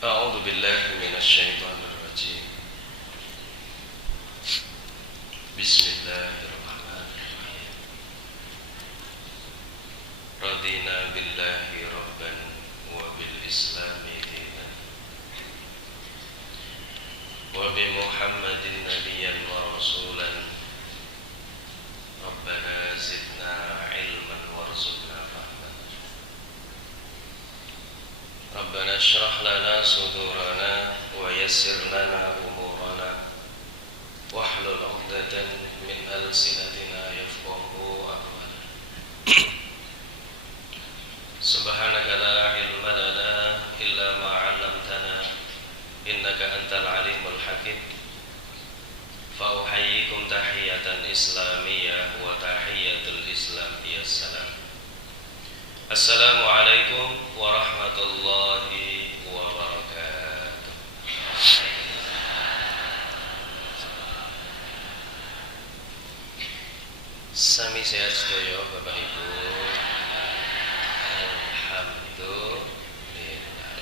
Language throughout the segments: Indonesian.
أعوذ بالله من الشيطان الرجيم. بسم الله الرحمن الرحيم. رضينا بالله ربا وبالإسلام دينا وبمحمد نبيا ورسولا. ربنا زدنا علما وارزقنا فهما. ربنا اشرح لنا صدورنا ويسر لنا أمورنا واحلل عقدة من ألسنتنا يفقهوا أقوالنا. سبحانك لا علم لنا إلا ما علمتنا إنك أنت العليم الحكيم. فأحييكم تحية إسلامية وتحية الإسلام هي السلام. السلام عليكم ورحمة الله وبركاته. Sami sehat sedaya Bapak Ibu. Alhamdulillah,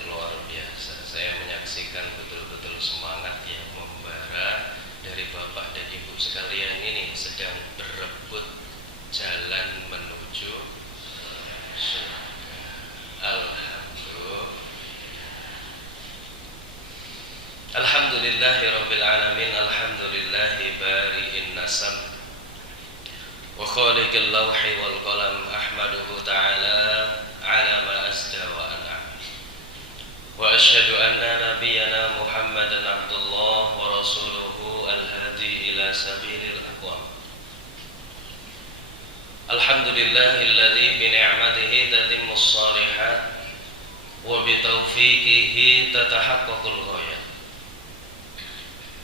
luar biasa. Saya menyaksikan betul-betul semangat yang membara dari Bapak dan Ibu sekalian ini sedang berebut jalan menuju surga. Alhamdulillah. Alhamdulillahirabbil alamin. Alhamdulillahi bari'in nasam wa khaliqil lawhi wal qalam. Ahmaduhu ta'ala ala ma asda wa an'am. Wa ashhadu anna nabiyyana Muhammadan abdullah wa rasuluhu al-hadi ila sabilil aqwam. Alhamdulillahilladzi bi ni'matihi tatimmus shalihat wa bi taufiqihi tatahaqqaqul ghayat.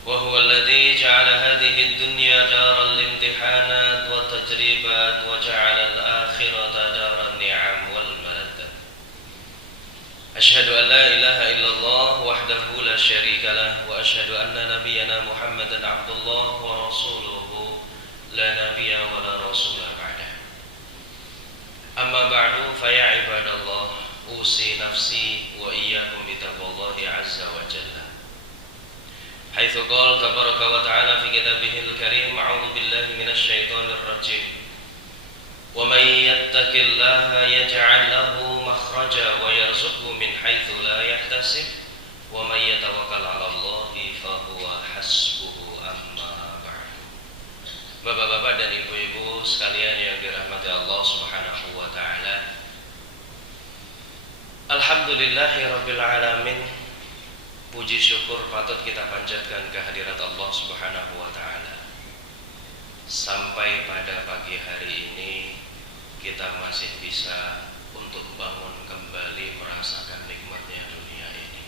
وهو الذي جعل هذه الدنيا دار الامتحانات والتجريبات وجعل الآخرة دار النعم والملذات. أشهد أن لا إله إلا الله وحده لا شريك له وأشهد أن نبينا محمدا عبد الله ورسوله لا نبي ولا رسول بعده. أما بعد فيا عباد الله أوصي نفسي وإياكم بتقوى الله عز وجل. حيث قال تبارك وتعالى في كتابه الكريم: أعوذ بالله من الشيطان الرجيم. ومن يتق الله يجعل له مخرجا ويرزقه من حيث لا يحتسب ومن يتوكل على الله فهو حسبه. أما بعد. Bapak-bapak dan ibu-ibu sekalian yang dirahmati Allah Subhanahu wa taala. Alhamdulillahirabbil alamin. Puji syukur patut kita panjatkan kehadirat Allah Subhanahu wa ta'ala. Sampai pada pagi hari ini kita masih bisa untuk bangun kembali merasakan nikmatnya dunia ini.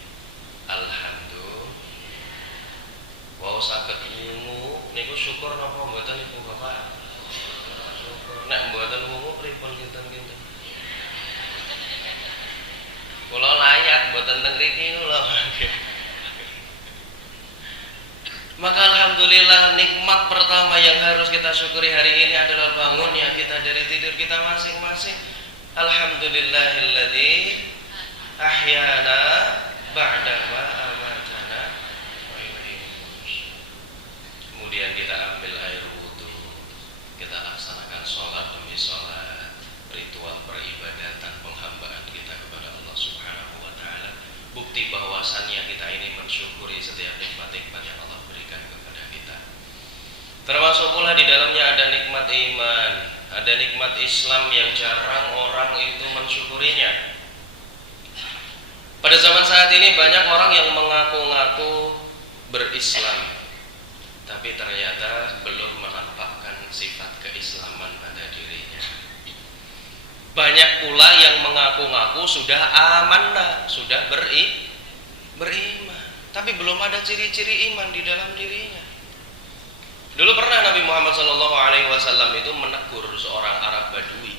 Alhamdulillah. Wow, saged ngungu niku syukur napa mboten Ibu Bapak? Syukur. Nek mboten ngungu pripun kinten-kinten? Kula layat mboten teng mriki kula. Maka alhamdulillah, nikmat pertama yang harus kita syukuri hari ini adalah bangunnya kita dari tidur kita masing-masing. Alhamdulillahilladzi ahyana ba'dama amatana wa ilaihi nusyur. Kemudian kita ambil air wudu, kita laksanakan sholat demi sholat, ritual peribadatan penghambaan kita kepada Allah Subhanahu wa ta'ala. Bukti bahwasannya kita ini mensyukuri setiap nikmat-nikmat yang Allah berikan kepada kita. Termasuk pula di dalamnya ada nikmat iman, ada nikmat Islam yang jarang orang itu mensyukurinya. Pada zaman saat ini banyak orang yang mengaku-ngaku berislam, tapi ternyata belum menampakkan sifat keislaman pada dirinya. Banyak pula yang mengaku-ngaku sudah amanah, sudah beriman, tapi belum ada ciri-ciri iman di dalam dirinya. Dulu pernah Nabi Muhammad SAW itu menegur seorang Arab Badui.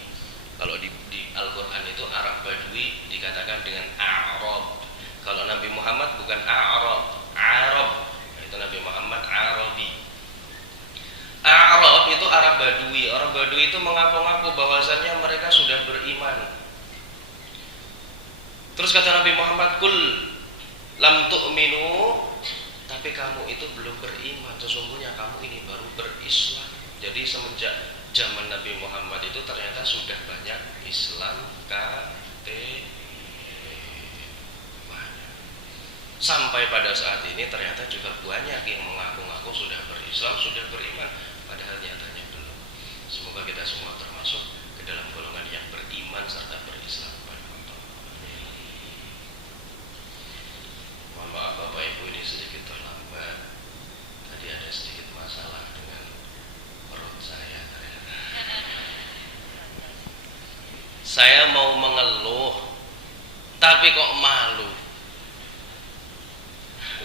Kalau di Al-Quran itu Arab Badui dikatakan dengan A'rab. Kalau Nabi Muhammad bukan Arab, itu Nabi Muhammad Arabi. A'rab itu Arab Badui. Orang Badui itu mengaku-ngaku bahwasannya mereka sudah beriman. Terus kata Nabi Muhammad, "Kul tu'minu, tapi kamu itu belum beriman. Sesungguhnya kamu ini baru berislam. Jadi semenjak zaman Nabi Muhammad itu ternyata sudah banyak Islam KTP. Sampai pada saat ini ternyata juga banyak yang mengaku-ngaku sudah berislam, sudah beriman, padahal nyatanya belum. Semoga kita semua termasuk ke dalam golongan yang beriman serta berislam kepada Allah. Mohon maaf Bapak Ibu, ini sedikit terlambat. Tadi ada sedikit masalah dengan perut saya. Saya mau mengeluh, tapi kok malu.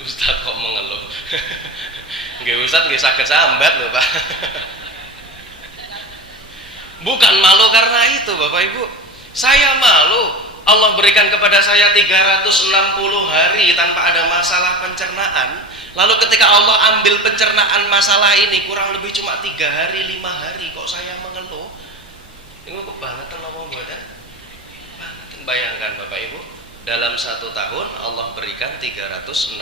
Ustaz kok mengeluh? Nggih Ustaz nggih saged sambat lho Pak. Bukan malu karena itu Bapak Ibu. Saya malu Allah berikan kepada saya 360 hari tanpa ada masalah pencernaan. Lalu ketika Allah ambil pencernaan masalah ini kurang lebih cuma 3 hari 5 hari, kok saya mengeluh? Ini kebangetan apa mboten? Bayangkan Bapak Ibu, dalam 1 tahun Allah berikan 365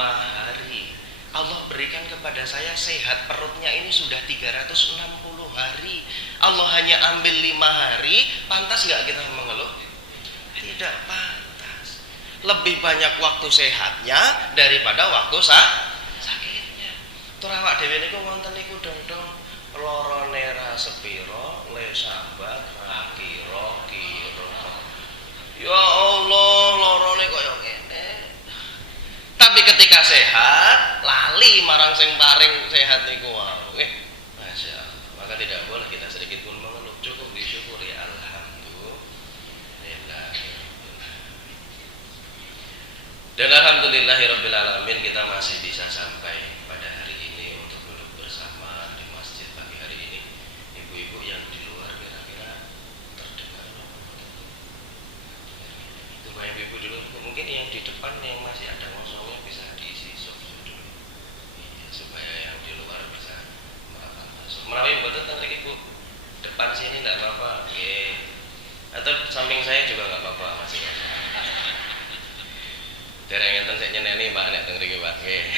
hari. Allah berikan kepada saya sehat, perutnya ini sudah 360 hari. Allah hanya ambil 5 hari, pantas nggak kita mengeluh? Tidak pantas. Lebih banyak waktu sehatnya daripada waktu sakitnya. Turawak dhewe niku wonten niku dong-dong lorone ra sepiro, le sambat ra kira-kira. Ya Allah, lorone kaya ngene. Tapi ketika sehat, lali marang sing paring sehat niku wae. Masya Allah. Maka tidak boleh kita sedikit pun mengeluh, cukup disyukuri. Alhamdulillah. Dan alhamdulillahirabbil alamin kita masih bisa sampai pada hari ini untuk duduk bersama di masjid pagi hari ini. Ibu-ibu yang di luar kira-kira terdengar. Itu banyak ibu dulu. Mungkin yang di depan yang masih ada kosongnya bisa diisi dulu. Iya, supaya yang di luar bisa merapat masuk. Menawi mboten teng mriki Bu. Depan sini enggak apa-apa. Nggih. Atau samping saya juga enggak apa-apa masih kosong. Dereng enten sik nyeneni Pak nek teng mriki Pak. Nggih.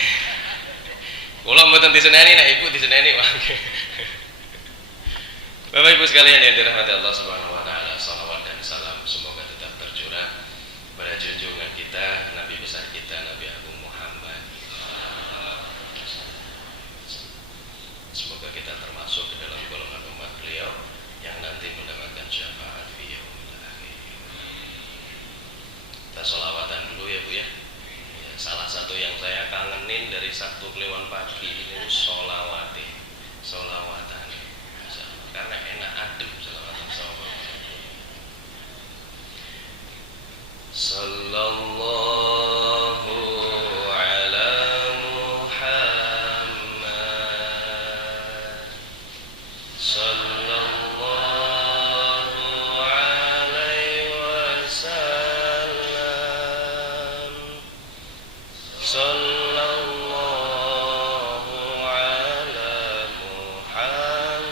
Kula mboten diseneni nek Ibu diseneni Pak. Bapak Ibu sekalian yang dirahmati Allah Subhanahu wa taala, salawat dan salam semoga tetap tercurah pada junjungan kita, Nabi besar kita, Nabi Agung Muhammad. Semoga kita termasuk ke dalam golongan umat beliau yang nanti mendapatkan syafaat fi yaumil akhir. Kita sholawatan dulu ya Bu ya. Ya, salah satu yang saya kangenin dari Sabtu Kliwon pagi ini sholawati, sholawatan. Karena enak adem sholawatan Sallallahu ala Muhammad Sallallahu alaihi wasallam Sallallahu ala Muhammad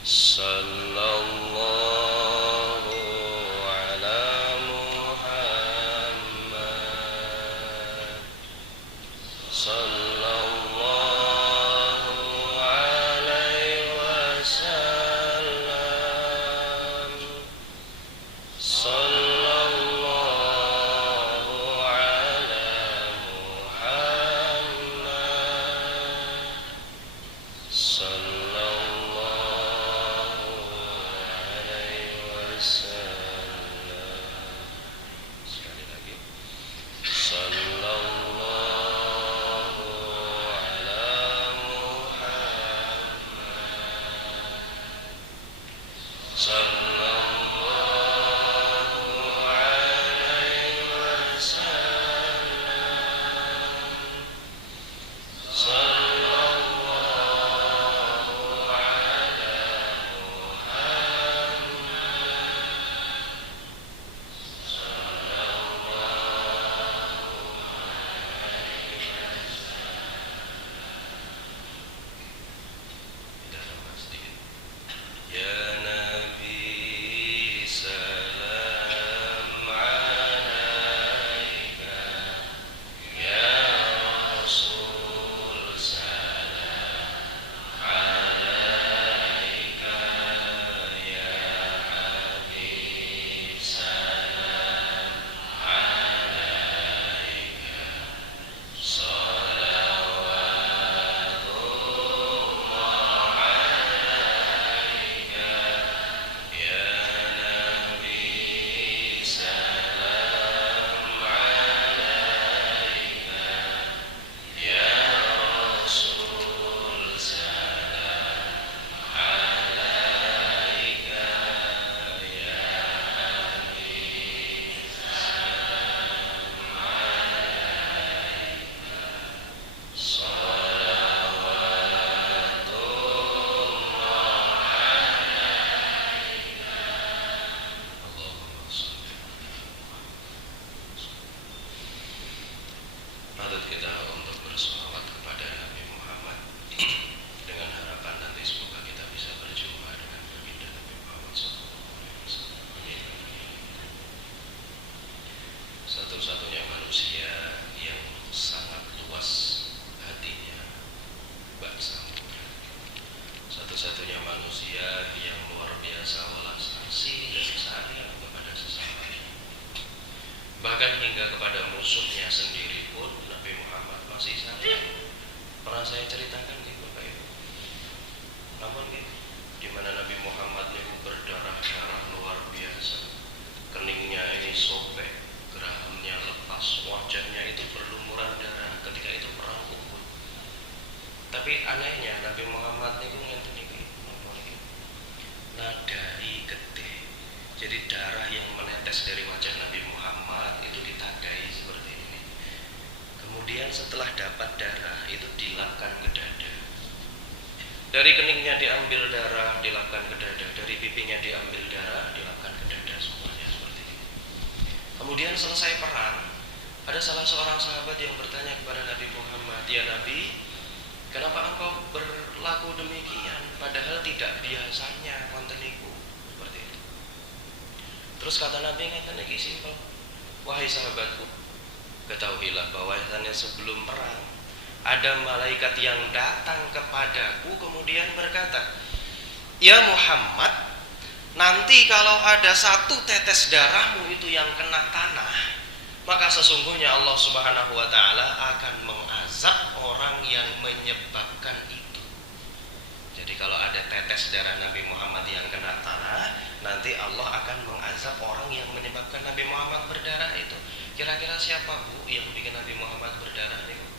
Sallallahu ala Muhammad Sallallahu pernah saya ceritakan di Bapak Ibu. Namun di mana Nabi Muhammad itu berdarah-darah luar biasa. Keningnya ini sobek, gerahamnya lepas, wajahnya itu berlumuran darah ketika itu perang Uhud. Tapi anehnya Nabi Muhammad itu ngenten iki nadai gede. Jadi darah yang menetes dari wajah Nabi Muhammad itu ditandai seperti ini. Kemudian setelah dapat darah itu dilapkan ke dada. Dari keningnya diambil darah, dilapkan ke dada. Dari pipinya diambil darah, dilapkan ke dada, semuanya seperti ini. Kemudian selesai perang, ada salah seorang sahabat yang bertanya kepada Nabi Muhammad, "Ya Nabi, kenapa engkau berlaku demikian? Padahal tidak biasanya konten iku." Seperti itu. Terus kata Nabi ngeten iki simpel. "Wahai sahabatku, ketahuilah bahwasanya sebelum perang ada malaikat yang datang kepadaku kemudian berkata, 'Ya Muhammad, nanti kalau ada satu tetes darahmu itu yang kena tanah, maka sesungguhnya Allah Subhanahu wa taala akan mengazab orang yang menyebabkan itu.'" Jadi kalau ada tetes darah Nabi Muhammad yang kena tanah, nanti Allah akan mengazab orang yang menyebabkan Nabi Muhammad berdarah itu. Kira-kira siapa Bu yang bikin Nabi Muhammad berdarah itu?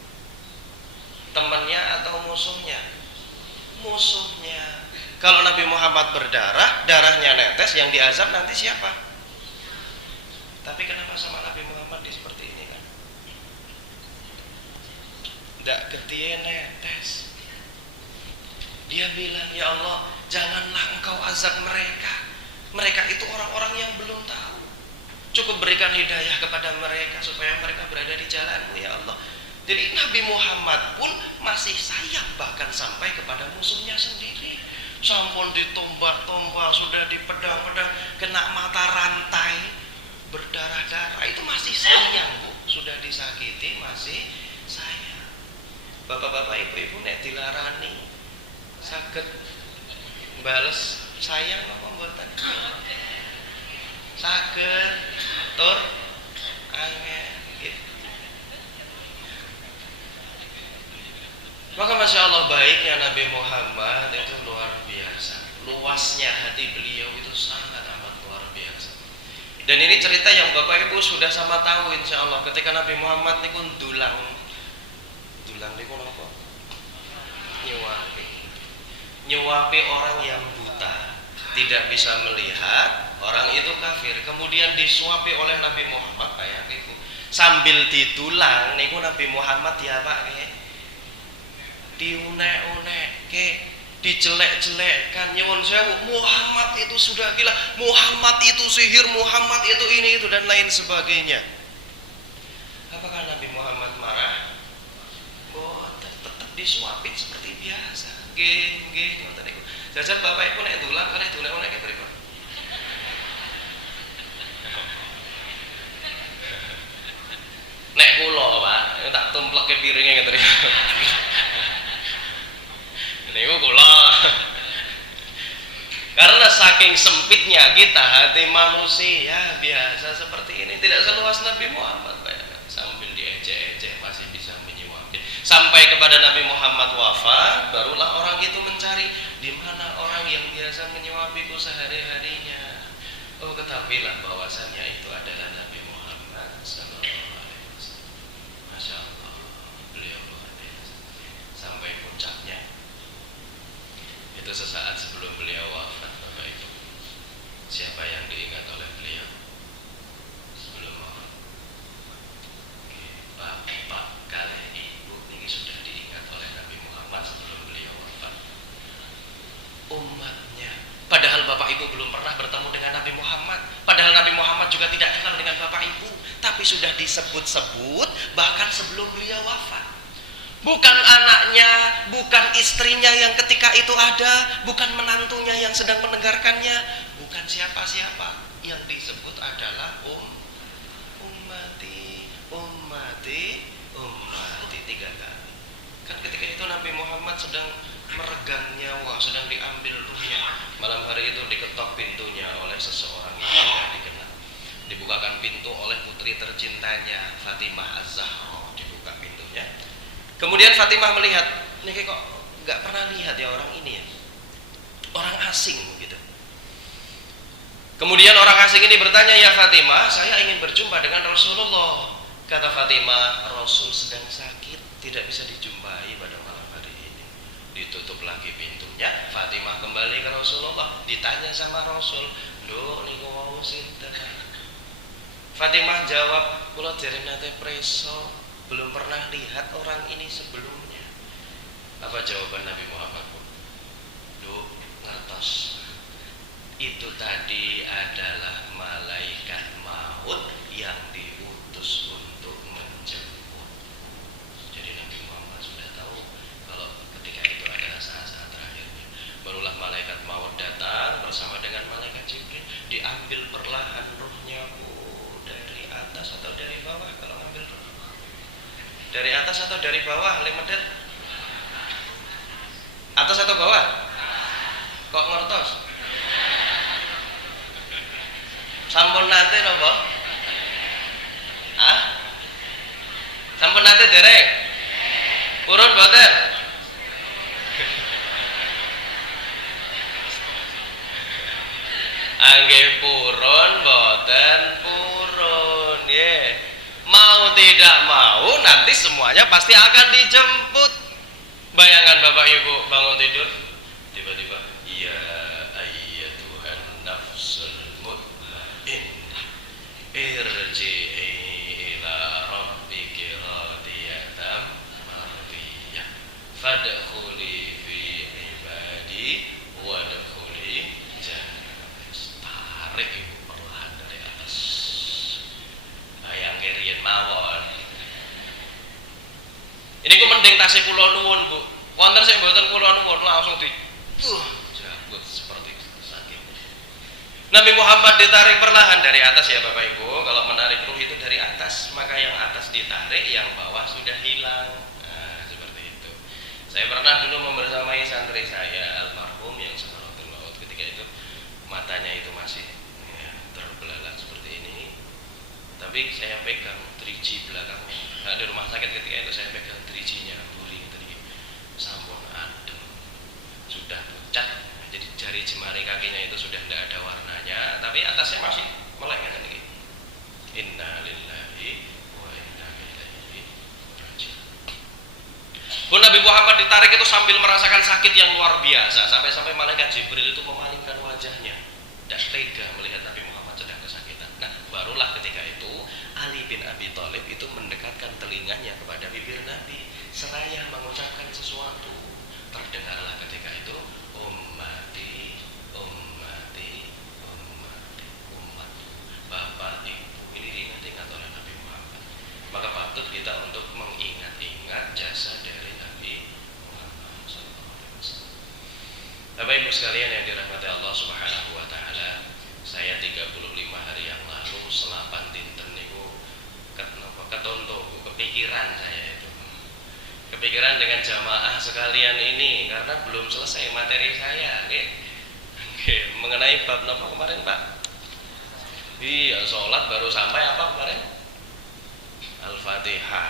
Temannya atau musuhnya? Musuhnya. Kalau Nabi Muhammad berdarah, darahnya netes, yang diazab nanti siapa? Tapi kenapa sama Nabi Muhammad seperti ini kan? Ndak ketie netes. Dia bilang, "Ya Allah, janganlah engkau azab mereka. Mereka itu orang-orang yang belum tahu. Cukup berikan hidayah kepada mereka supaya mereka berada di jalan-Mu ya Allah." Jadi Nabi Muhammad pun masih sayang bahkan sampai kepada musuhnya sendiri. Sampun ditombak-tombak, sudah dipedang-pedang, kena mata rantai, berdarah-darah, itu masih sayang Bu. Sudah disakiti masih sayang. Bapak-bapak, ibu-ibu nek dilarani saged bales sayang apa mboten? Saged tur angel gitu. Maka Masya Allah baiknya Nabi Muhammad itu luar biasa. Luasnya hati beliau itu sangat amat luar biasa. Dan ini cerita yang Bapak Ibu sudah sama tahu insya Allah. Ketika Nabi Muhammad niku dulang niku apa? Nyuapi orang yang buta, tidak bisa melihat, orang itu kafir. Kemudian disuapi oleh Nabi Muhammad kayak gitu. Sambil ditulang niku Nabi Muhammad ya Pak diunek-unek dijelek-jelekkan, nyuwun sewu, Muhammad itu sudah gila, Muhammad itu sihir, Muhammad itu ini itu dan lain sebagainya. Apakah Nabi Muhammad marah? Tetap disuapin seperti biasa. Nggih ngoten niku. Jajan Bapak Ibu nek dulang kali dunek-unek pripun? Nek kula Pak, tak tumpleke piringe ngeten niku. Niku kula. Karena saking sempitnya kita hati manusia biasa seperti ini, tidak seluas Nabi Muhammad. Sambil diejek-ejek masih bisa menyuapi. Sampai kepada Nabi Muhammad wafat, barulah orang itu mencari di mana orang yang biasa menyuapiku sehari-harinya. Oh, ketahuilah bahwasannya itu adalah Nabi Muhammad sallallahu alaihi wasallam. Masya Allah, beliau luar biasa. Sampai puncaknya itu sesaat sebelum beliau wafat, Bapak Ibu. Siapa yang diingat oleh beliau sebelum wafat? Bapak kali Ibu ini sudah diingat oleh Nabi Muhammad sebelum beliau wafat. Umatnya. Padahal Bapak Ibu belum pernah bertemu dengan Nabi Muhammad. Padahal Nabi Muhammad juga tidak kenal dengan Bapak Ibu. Tapi sudah disebut-sebut bahkan sebelum beliau wafat. Bukan anaknya, bukan istrinya yang ketika itu ada, bukan menantunya yang sedang mendengarkannya, bukan siapa-siapa. Yang disebut adalah ummati, 3 kali. Kan ketika itu Nabi Muhammad sedang meregang nyawa, sedang diambil ruhnya. Malam hari itu diketok pintunya oleh seseorang yang tidak dikenal. Dibukakan pintu oleh putri tercintanya, Fatimah Az-Zahra. Dibuka pintunya. Kemudian Fatimah melihat, Ini kok nggak pernah lihat ya orang ini ya, orang asing gitu. Kemudian orang asing ini bertanya, ya Fatimah, saya ingin berjumpa dengan Rasulullah. Kata Fatimah, Rasul sedang sakit, tidak bisa dijumpai pada malam hari ini. Ditutup lagi pintunya. Fatimah kembali ke Rasulullah, ditanya sama Rasul, "Lho niku wau sinten?" Fatimah jawab, "Kula dereng nate preso, belum pernah lihat orang ini sebelumnya." Apa jawaban Nabi Muhammad? "Lho, ngertos. Itu tadi adalah malaikat maut yang diutus untuk menjemput." Jadi Nabi Muhammad sudah tahu kalau ketika itu adalah saat-saat terakhirnya. Barulah malaikat maut datang bersama dengan malaikat Jibril, diambil perlahan ruhnya dari atas atau dari bawah. Kalau ngambil ruh dari atas atau dari bawah, lemedet? Atas atau bawah? Kok ngertos? Sampun nate napa? Hah? Sampun nate dereng? Purun boten? Anggih purun boten purun nggih. Mau tidak mau nanti semuanya pasti akan dijemput. Bayangkan Bapak Ibu bangun tidur tiba-tiba, ya ayyatuhan nafsul mutmainnah irji'i ila rabbiki radiyatan mardiyah fadkhuli fi ibadi wadkhuli jannah. Tarik ibu perlahan dari atas. Bayang riyen mawon. Ini ku mending tasih kula nuwun, Bu. Wonten sing mboten kula nuwun langsung jabut seperti sakit. Nabi Muhammad ditarik perlahan dari atas ya Bapak Ibu. Kalau menarik ruh itu dari atas, maka yang atas ditarik, yang bawah sudah hilang. Nah, seperti itu. Saya pernah dulu membersamai santri saya almarhum yang sakaratul maut. Ketika itu matanya itu masih terbelalak seperti ini. Tapi saya pegang driji belakangnya. Nah, di rumah sakit ketika itu saya pegang drijinya, guring tadi, sampun adem, sudah pucat, jadi jari jemari kakinya itu sudah tidak ada warnanya, tapi atasnya masih melek kan ini. Inna lillahi wa inna ilaihi raji'un. Nabi Muhammad ditarik itu sambil merasakan sakit yang luar biasa, sampai-sampai malaikat Jibril itu memalingkan wajahnya, tidak tega melihat Nabi Muhammad sedang kesakitan. Nah, barulah ketika itu Ali bin Abi Thalib itu mendekatkan telinganya kepada bibir Nabi seraya mengucapkan sesuatu. Terdengarlah ketika itu, ummati, ummati, ummati, umat, bapak ibu. Ini diingat-ingat oleh Nabi Muhammad. Maka patut kita untuk mengingat-ingat jasa dari Nabi Muhammad SAW. Bapak ibu sekalian yang dirahmati Allah Subhanahu wa taala, saya 35 hari yang lalu selapan dinten niku ketonto, kepikiran saya itu. Kepikiran dengan jamaah sekalian ini karena belum selesai materi saya, mengenai bab napa kemarin, Pak? Iya, sholat baru sampai apa kemarin? Al-Fatihah.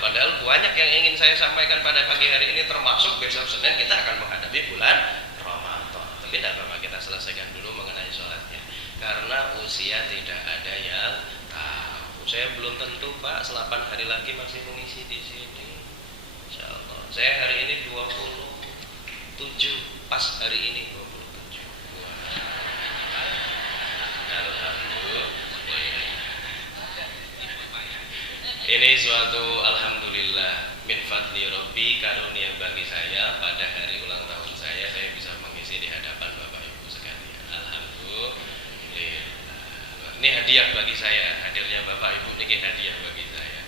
Padahal banyak yang ingin saya sampaikan pada pagi hari ini, termasuk besok Senin kita akan menghadapi bulan Ramadan. Tapi tidak apa-apa, kita selesaikan dulu mengenai sholatnya. Karena usia tidak ada yang tahu. Saya belum tentu, Pak, 8 hari lagi masih mengisi di sini. Insyaallah. Saya hari ini 27, pas hari ini 27. Alhamdulillah. Ini suatu alhamdulillah min fadli Rabbi, karunia bagi saya pada hari ulang tahun saya bisa mengisi di hadapan Bapak Ibu sekalian. Alhamdulillah. Ini hadiah bagi saya, hadirnya Bapak Ibu ini hadiah bagi saya.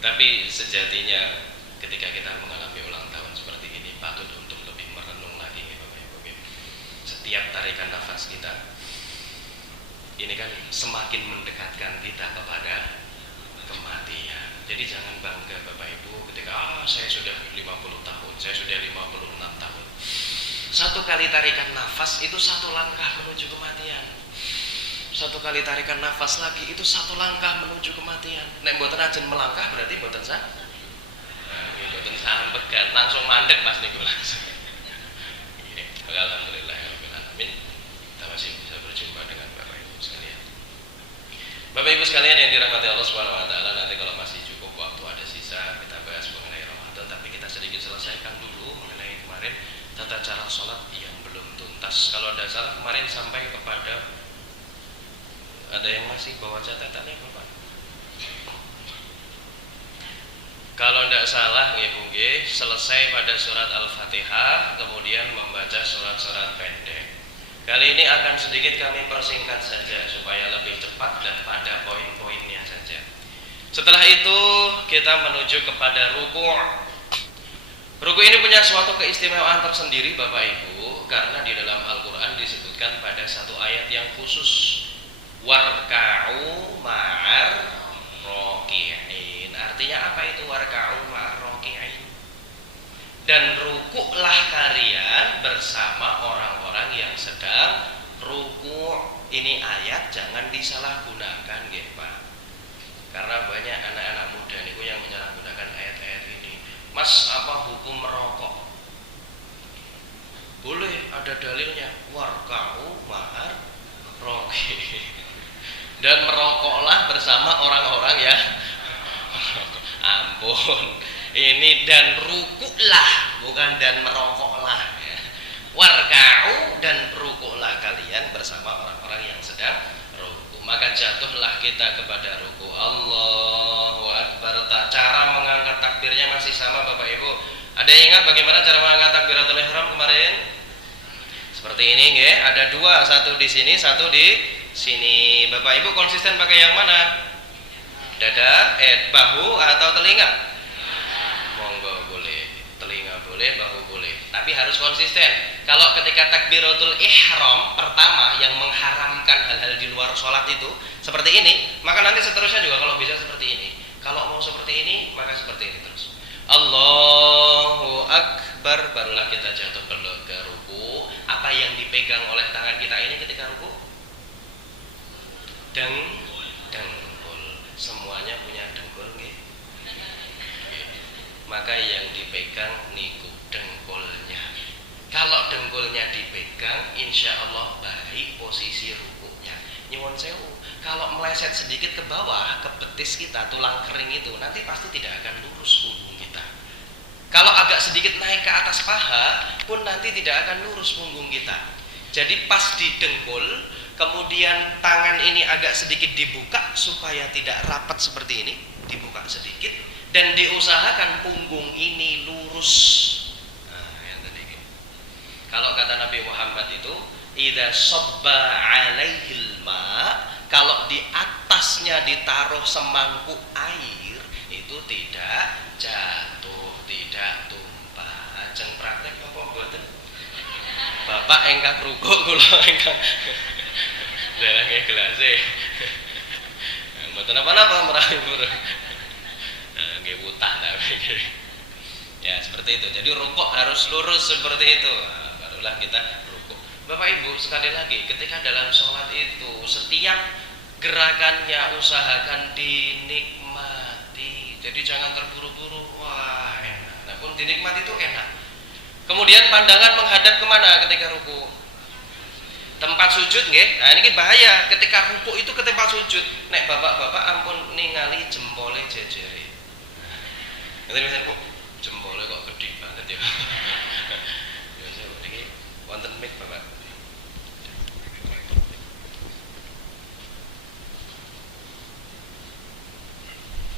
Tapi sejatinya ketika kita mengalami ulang tahun seperti ini, patut untuk lebih merenung lagi Bapak Ibu. Setiap tarikan nafas kita ini kan semakin mendekatkan kita kepada kematian. Jadi jangan bangga Bapak Ibu ketika saya sudah 50 tahun, saya sudah 56 tahun. Satu kali tarikan nafas itu satu langkah menuju kematian. Satu kali tarikan nafas lagi itu satu langkah menuju kematian. Nek mboten ajeng melangkah berarti mboten sah. Mboten sampai dan langsung mandek Mas niku langsung. Ini alhamdulillah rabbil alamin kita masih bisa berjumpa dengan Bapak Ibu sekalian. Bapak Ibu sekalian yang dirahmati Allah Subhanahu wa taala, nanti kalau masih cukup waktu ada sisa kita bahas mengenai Ramadan, tapi kita sedikit selesaikan dulu mengenai kemarin tata cara sholat yang belum tuntas. Kalau ada salah kemarin sampai kepada ada yang masih bawa catatannya Bapak? Kalau tidak salah ya Bu, selesai pada surat Al-Fatihah, kemudian membaca surat-surat pendek. Kali ini akan sedikit kami persingkat saja supaya lebih cepat dan pada poin-poinnya saja. Setelah itu kita menuju kepada ruku'. Ruku' ini punya suatu keistimewaan tersendiri Bapak Ibu, karena di dalam Al-Quran disebutkan pada satu ayat yang khusus, warka'u ma'ar roki'in. Artinya apa itu warka'u ma'ar roki'in? Dan rukuklah kalian bersama orang-orang yang sedang ruku'. Ini ayat jangan disalahgunakan nggih Pak, karena banyak anak-anak muda niku yang menyalahgunakan ayat-ayat ini. Mas, apa hukum merokok? Boleh, ada dalilnya, warka'u ma'ar roki'in. Dan merokoklah bersama orang-orang ya ampun, ini dan rukuklah, bukan dan merokoklah ya. Warka'u, dan rukuklah kalian bersama orang-orang yang sedang ruku. Maka jatuhlah kita kepada ruku. Allahu Akbar. Cara mengangkat takbirnya masih sama Bapak Ibu. Ada yang ingat bagaimana cara mengangkat takbiratul ihram kemarin? Seperti ini nggih, ada dua, satu di sini, satu di sini. Bapak Ibu konsisten pakai yang mana? Dada, bahu atau telinga? Monggo boleh, telinga boleh, bahu boleh. Tapi harus konsisten. Kalau ketika takbiratul ihram pertama yang mengharamkan hal-hal di luar sholat itu seperti ini, maka nanti seterusnya juga kalau bisa seperti ini. Kalau mau seperti ini, maka seperti ini terus. Allahu Akbar, barulah kita jatuh ke ruku. Apa yang dipegang oleh tangan kita ini ketika ruku? Dengkul. Semuanya punya dengkul nggih. Maka yang dipegang niku dengkulnya. Kalau dengkulnya dipegang, insya Allah baik posisi rukunya. Nyuwun sewu, kalau meleset sedikit ke bawah, ke betis kita, tulang kering itu, nanti pasti tidak akan lurus punggung kita. Kalau agak sedikit naik ke atas paha, pun nanti tidak akan lurus punggung kita. Jadi pas di dengkul, kemudian tangan ini agak sedikit dibuka supaya tidak rapat seperti ini, dibuka sedikit, dan diusahakan punggung ini lurus. Kalau kata Nabi Muhammad itu, idza sabba 'alaihil ma, kalau di atasnya ditaruh semangkuk air, itu tidak jatuh, tidak tumpah. Ajeng praktek apa mboten? Bapak engkang rukuk, kula engkang dalah nggih gelase. Mboten apa-apa meraih pura. Nggih utah tapi. Ya, seperti itu. Jadi rukuk harus lurus seperti itu. Barulah kita rukuk. Bapak Ibu, sekali lagi, ketika dalam sholat itu setiap gerakannya usahakan dinikmati. Jadi jangan terburu-buru. Wah, enak. Nah, pun dinikmati itu enak. Kemudian pandangan menghadap kemana ketika ruku? Tempat sujud nggih. Nah, ini bahaya ketika ruku itu ke tempat sujud. Nek bapak-bapak ampun ningali jempole jejere. Nanti misalnya kok jempole kok gede banget ya. Biasa niki wonten mic Bapak.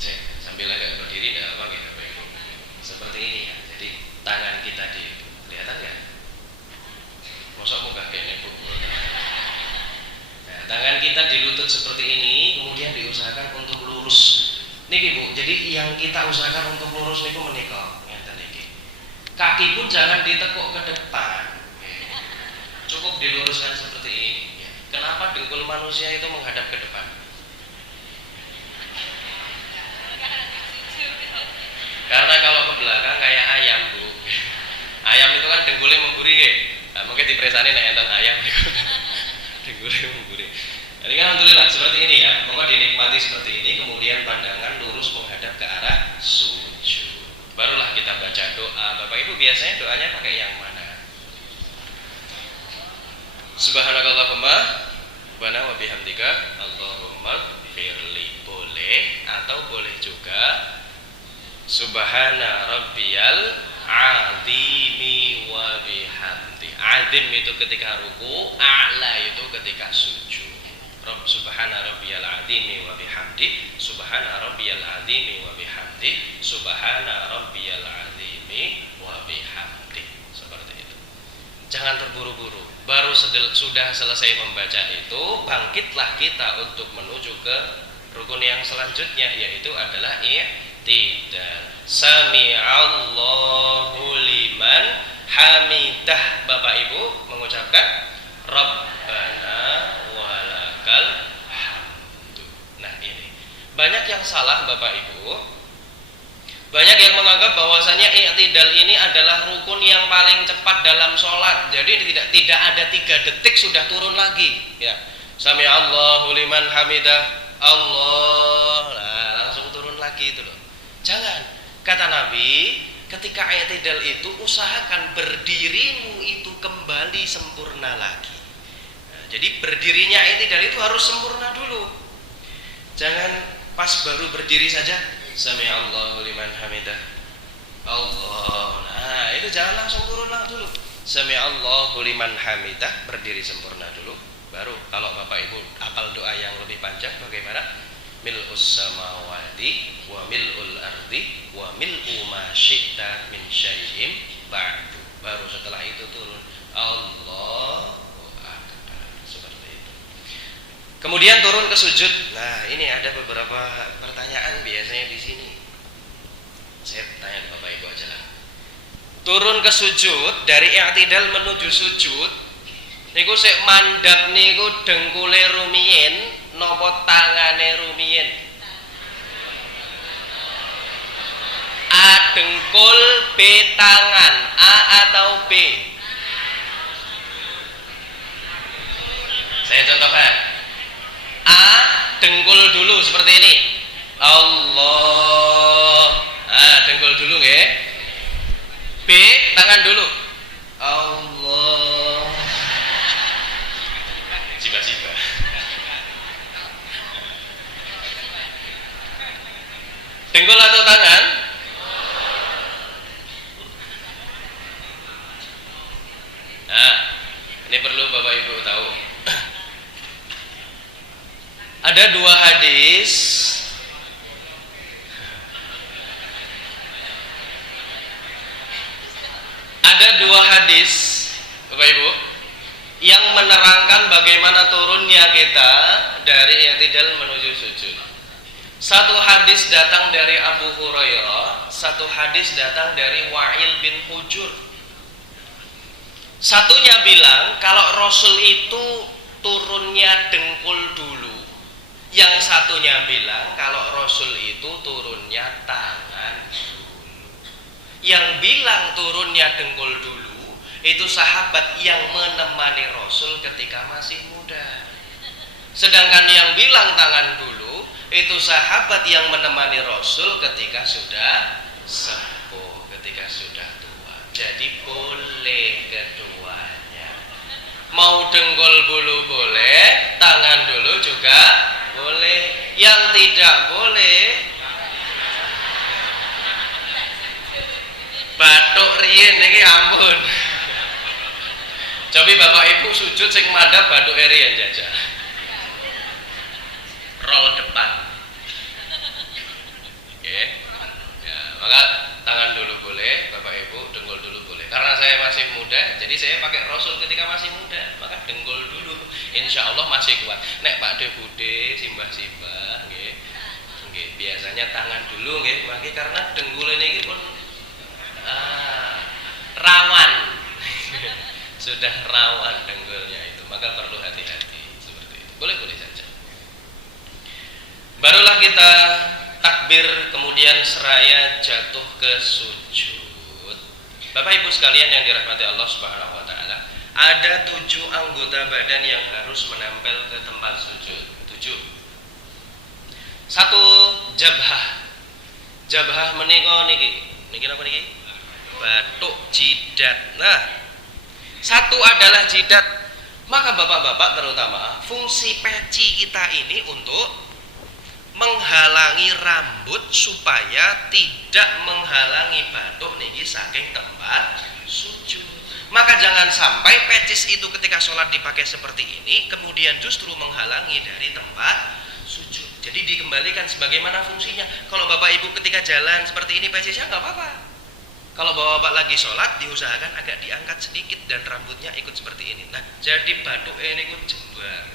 Cek, sambil agak berdiri tidak apa gitu. Seperti ini ya. Jadi tangan kita di kelihatan ya? Masa muka kayaknya Bu. Nah, tangan kita di lutut seperti ini, kemudian diusahakan untuk lurus. Niki Bu, jadi yang kita usahakan untuk lurus niku menika, ngeten niki. Kaki pun jangan ditekuk ke depan. Cukup diluruskan seperti ini. Kenapa dengkul manusia itu menghadap ke depan? Karena kalau ke belakang kayak ayam Bu. Ayam itu kan dengkulnya memburi nggih. Nah, mungkin dipresani nek enten ayam niku. Dengkulnya memburi. Jadi kan alhamdulillah seperti ini ya. Monggo dinikmati seperti ini, kemudian pandangan lurus menghadap ke arah sujud. Barulah kita baca doa. Bapak Ibu biasanya doanya pakai yang mana? Subhanakallahumma wa bihamdika Allahumma firli, boleh, atau boleh juga Subhana rabbiyal azimi wa bihamdi. Azim itu ketika ruku, a'la itu ketika sujud. Subhana rabbiyal azimi wa bihamdi, Subhana rabbiyal azimi wa bihamdi, Subhana rabbiyal azimi wa bihamdi. Seperti itu. Jangan terburu-buru. Baru sudah selesai membaca itu, bangkitlah kita untuk menuju ke rukun yang selanjutnya, yaitu adalah i'tidal. Sami'allahu liman hamidah. Bapak Ibu mengucapkan Rabbana walakal hamdu. Nah ini banyak yang salah Bapak Ibu. Banyak yang menganggap bahwasanya i'tidal ini adalah rukun yang paling cepat dalam sholat. Jadi tidak ada 3 detik sudah turun lagi. Ya, Sami'allahu liman hamidah, Allah, nah, langsung turun lagi itu loh. Jangan. Kata Nabi, ketika i'tidal itu usahakan berdirimu itu kembali sempurna lagi. Nah, jadi berdirinya i'tidal itu harus sempurna dulu. Jangan pas baru berdiri saja Sami'allahu liman hamidah, Allah. Nah, itu jangan langsung turun dulu. Sami'allahu liman hamidah, berdiri sempurna dulu. Baru kalau Bapak Ibu hafal doa yang lebih panjang bagaimana? Mil'us samawati wa mil'ul ardi wa mil'u ma syi'ta min syai'in ba'du. Baru setelah itu turun Allahu akbar. Seperti itu. Kemudian turun ke sujud. Nah, ini ada beberapa pertanyaan biasanya di sini. Saya tanya ke Bapak Ibu aja lah. Turun ke sujud, dari i'tidal menuju sujud, niku sik mandhap niku dengkule rumiyin napa tangane rumiyin? A dengkul, B tangan. A atau B? Saya contohkan. A dengkul dulu seperti ini, Allah. Ah, dengkul dulu nggih. B tangan dulu, Allah. Ciba-ciba. Dengkul atau tangan? Nah, ini perlu Bapak Ibu tahu. Ada 2 hadis. Ada 2 hadis Bapak Ibu yang menerangkan bagaimana turunnya kita dari i'tidal menuju sujud. Satu hadis datang dari Abu Hurairah, satu hadis datang dari Wa'il bin Hujur. Satunya bilang kalau Rasul itu turunnya dengkul dulu. Yang satunya bilang kalau Rasul itu turunnya tangan dulu. Yang bilang turunnya dengkul dulu itu sahabat yang menemani Rasul ketika masih muda. Sedangkan yang bilang tangan dulu itu sahabat yang menemani Rasul ketika sudah sepuh, ketika sudah tua. Jadi boleh keduanya. Mau dengkul dulu boleh, tangan dulu juga boleh. Yang tidak boleh batuk riyen iki ampun. Cobi Bapak Ibu sujud sing madhep batuk riyen jajah. Roll depan. Oke. Ya, maka tangan dulu boleh, Bapak Ibu dengkul dulu boleh. Karena saya masih muda, jadi saya pakai Rasul ketika masih muda, maka dengkul dulu. Insya Allah masih kuat. Nek Pak De Bude, simbah-simbah, nggih. Nggih, biasanya tangan dulu nggih, mangke karena dengkul ini pun rawan. Sudah rawan dengkulnya itu, maka perlu hati-hati seperti itu. Boleh-boleh saja. Barulah kita takbir, kemudian seraya jatuh ke sujud. Bapak Ibu sekalian yang dirahmati Allah Subhanahu wa taala, ada 7 anggota badan yang harus menempel ke tempat sujud. 7. 1, jabhah. Jabhah menika niki. Niki napa niki? Bathuk jidat. Nah, satu adalah jidat. Maka bapak-bapak terutama, fungsi peci kita ini untuk menghalangi rambut supaya tidak menghalangi bathuk niki saking tempat sujud. Maka jangan sampai pecis itu ketika sholat dipakai seperti ini kemudian justru menghalangi dari tempat sujud. Jadi dikembalikan sebagaimana fungsinya. Kalau bapak ibu ketika jalan seperti ini pecisnya nggak apa-apa. Kalau bapak lagi sholat diusahakan agak diangkat sedikit dan rambutnya ikut seperti ini. Nah, jadi bathuk ini ikut jembar.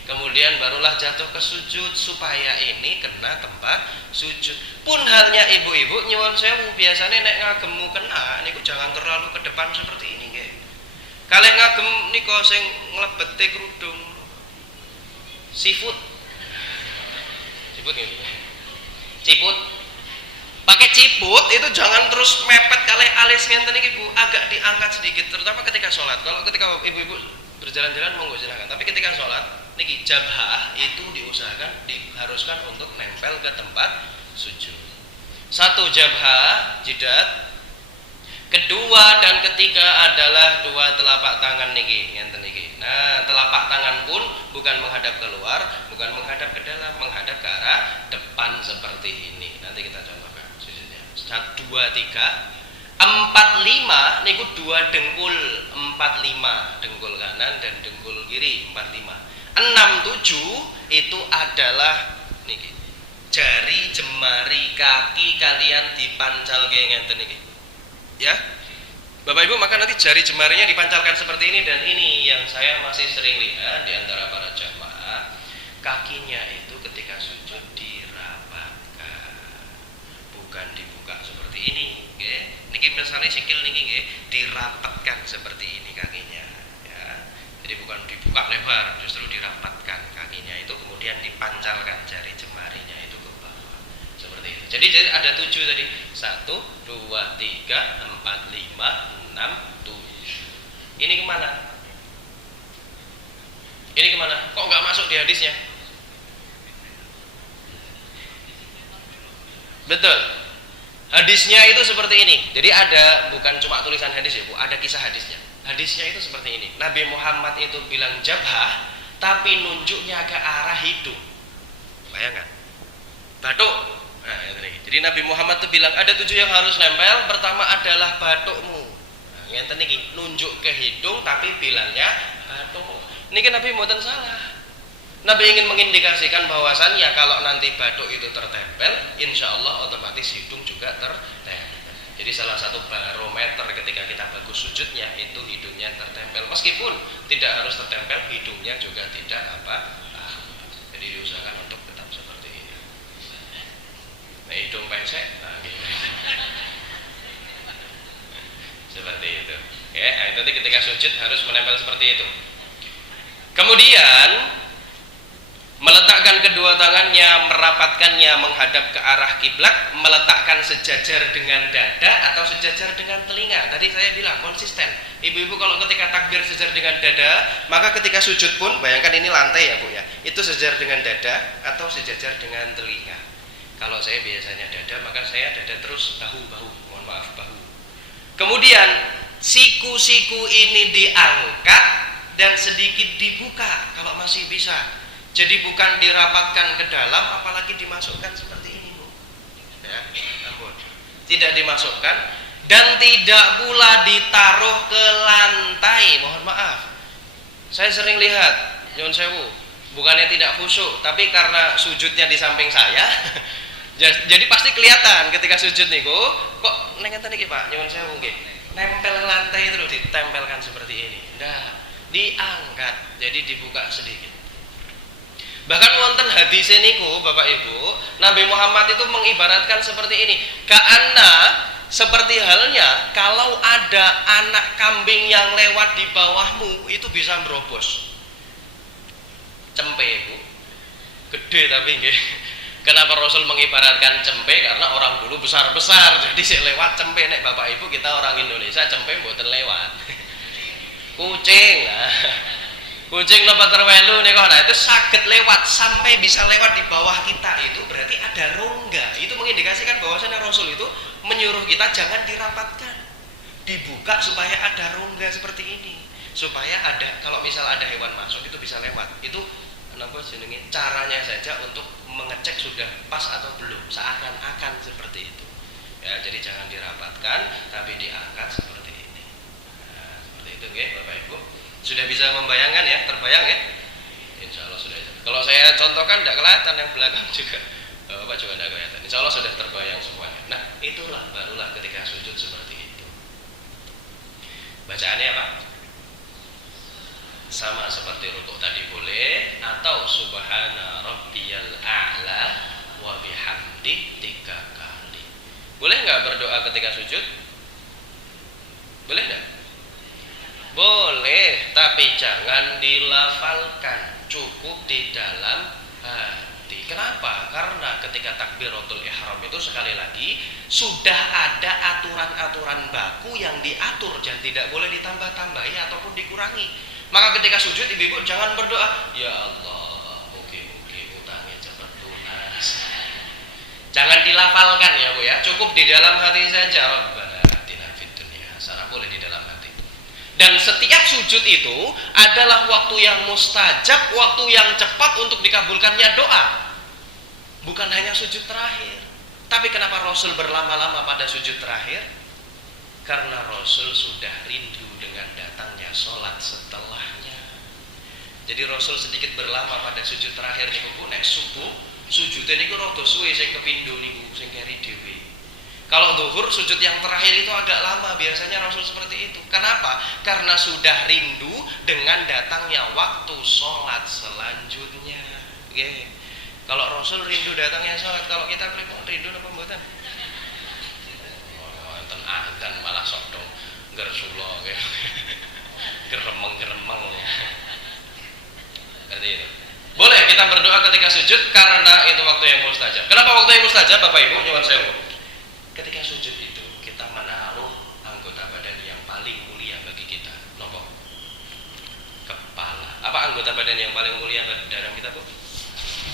Kemudian barulah jatuh ke sujud supaya ini kena tempat sujud. Pun halnya ibu-ibu nyuwun sewu biasanya nek ngagemu kena niku jangan terlalu ke depan seperti ini nggih. Kalih ngagem nika sing nglebete kerudung seafood. Seafood nggih. Ciput. Pakai ciput itu jangan terus mepet kalih alis ngenten iki Bu, agak diangkat sedikit terutama ketika sholat. Kalau ketika ibu-ibu berjalan-jalan monggo silakan. Tapi ketika sholat niki jabhah itu diusahakan diharuskan untuk nempel ke tempat sujud. Satu jabhah jidat. Kedua dan ketiga adalah dua telapak tangan niki ngenten niki. Nah, telapak tangan pun bukan menghadap keluar, bukan menghadap ke dalam, menghadap ke arah depan seperti ini. Nanti kita contohkan sujudnya. 1 2 3 4 5 niku dua dengkul, 4 5 dengkul kanan dan dengkul kiri 4 5. 6 7 itu adalah niki. Jari jemari kaki kalian dipancalke ngenten niki. Ya. Bapak Ibu, maka nanti jari jemarinya dipancalkan seperti ini dan ini yang saya masih sering lihat di antara para jamaah, kakinya itu ketika sujud dirapatkan. Bukan dibuka seperti ini, nggih. Niki misalnya sikil niki nggih, dirapatkan seperti ini kakinya, ya. Jadi bukan dibuka lebar, justru dirapatkan kakinya itu kemudian dipancalkan jari jemarinya itu ke bawah. Seperti itu. Jadi ada 7 tadi. 1 2 3 4 5 6 7. Ini kemana? Ini kemana? Kok nggak masuk di hadisnya? Betul. Hadisnya itu seperti ini. Jadi ada, bukan cuma tulisan hadis ya Bu, ada kisah hadisnya. Hadisnya itu seperti ini. Nabi Muhammad itu bilang jabhah, tapi nunjuknya ke arah hidung. Bayangkan. Bathuk. Nah, jadi Nabi Muhammad itu bilang ada 7 yang harus nempel. Pertama adalah bathukmu. Nah, ngenten niki, nunjuk ke hidung tapi bilangnya bathuk. Niki Nabi mboten salah. Nabi ingin mengindikasikan bahwasannya kalau nanti bathuk itu tertempel, insya Allah otomatis hidung juga tertempel. Jadi salah satu barometer ketika kita bagus sujudnya itu hidungnya tertempel. Meskipun tidak harus tertempel, hidungnya juga tidak apa. Jadi diusahakan untuk tetap seperti ini. Nah, hidung pesek, nah, gitu. Seperti itu. Ya, nah, itu ketika sujud harus menempel seperti itu. Kemudian meletakkan kedua tangannya, merapatkannya menghadap ke arah kiblat, meletakkan sejajar dengan dada atau sejajar dengan telinga. Tadi saya bilang konsisten. Ibu-ibu kalau ketika takbir sejajar dengan dada, maka ketika sujud pun, bayangkan ini lantai ya Bu ya, itu sejajar dengan dada atau sejajar dengan telinga. Kalau saya biasanya dada, maka saya dada terus bahu-bahu, mohon maaf bahu. Kemudian siku-siku ini diangkat dan sedikit dibuka kalau masih bisa. Jadi bukan dirapatkan ke dalam, apalagi dimasukkan seperti ini Bu. Ya, ampun. Tidak dimasukkan dan tidak pula ditaruh ke lantai. Mohon maaf. Saya sering lihat, nyuwun sewu, bukannya tidak khusyuk, tapi karena sujudnya di samping saya, jadi pasti kelihatan ketika sujud niku, kok nengenten iki Pak, nyuwun sewu nggih. Nempel lantai itu loh, ditempelkan seperti ini. Nah, diangkat, jadi dibuka sedikit. Bahkan wonten hadis niku Bapak Ibu, Nabi Muhammad itu mengibaratkan seperti ini, ka'anna, seperti halnya kalau ada anak kambing yang lewat di bawahmu itu bisa merobos. Cempe Bu, gede tapi nggih. Kenapa Rasul mengibaratkan cempe? Karena orang dulu besar-besar, jadi sik lewat cempe. Nek Bapak Ibu kita orang Indonesia cempe mboten lewat. Kucing lah. Kucing napa terwelu nih, nah itu sakit lewat sampai bisa lewat di bawah kita, itu berarti ada rongga. Itu mengindikasikan bahwasanya Rasul itu menyuruh kita jangan dirapatkan, dibuka supaya ada rongga seperti ini, supaya ada, kalau misal ada hewan masuk itu bisa lewat. Itu kenapa jenenge, caranya saja untuk mengecek sudah pas atau belum, seakan-akan seperti itu ya. Jadi jangan dirapatkan tapi diangkat seperti ini. Nah, seperti itu nggih Bapak Ibu. Sudah bisa membayangkan ya, terbayang ya? Insya Allah sudah. Kalau saya contohkan tidak kelihatan, yang belakang juga Bapak juga tidak kelihatan. Insya Allah sudah terbayang semuanya. Nah itulah barulah ketika sujud seperti itu. Bacaannya apa? Sama seperti rukuk tadi boleh, atau subhana rabbiyal a'la wa bihamdi 3 kali. Boleh nggak berdoa ketika sujud? Boleh nggak? Boleh, tapi jangan dilafalkan, cukup di dalam hati. Kenapa? Karena ketika takbiratul ihram itu sekali lagi sudah ada aturan-aturan baku yang diatur dan tidak boleh ditambah-tambahi ataupun dikurangi. Maka ketika sujud ibu-ibu jangan berdoa, ya Allah, mugi-mugi utangnya cepat lunas. Jangan dilafalkan ya Bu ya, cukup di dalam hati saja. Rabbana atina fid dunya hasanah, boleh di dalam hati. Dan setiap sujud itu adalah waktu yang mustajab, waktu yang cepat untuk dikabulkannya doa. Bukan hanya sujud terakhir. Tapi kenapa Rasul berlama-lama pada sujud terakhir? Karena Rasul sudah rindu dengan datangnya sholat setelahnya. Jadi Rasul sedikit berlama pada sujud terakhir niku nek subuh sujudnya niku rada suwe sing kepindho niku sing keri dhewe. Kalau zuhur sujud yang terakhir itu agak lama, biasanya Rasul seperti itu. Kenapa? Karena sudah rindu dengan datangnya waktu sholat selanjutnya. Oke. Kalau Rasul rindu datangnya sholat, kalau kita rindu apa mboten? Wonten adzan malah sok dong gersula nggih. Geremeng-geremeng. Seperti itu. Boleh kita berdoa ketika sujud karena itu waktu yang mustajab. Kenapa waktu yang mustajab Bapak Ibu? Nyuwun sewu. Ketika sujud itu kita menaruh anggota badan yang paling mulia bagi kita. Nopo? Kepala. Apa anggota badan yang paling mulia dalam kita Bu?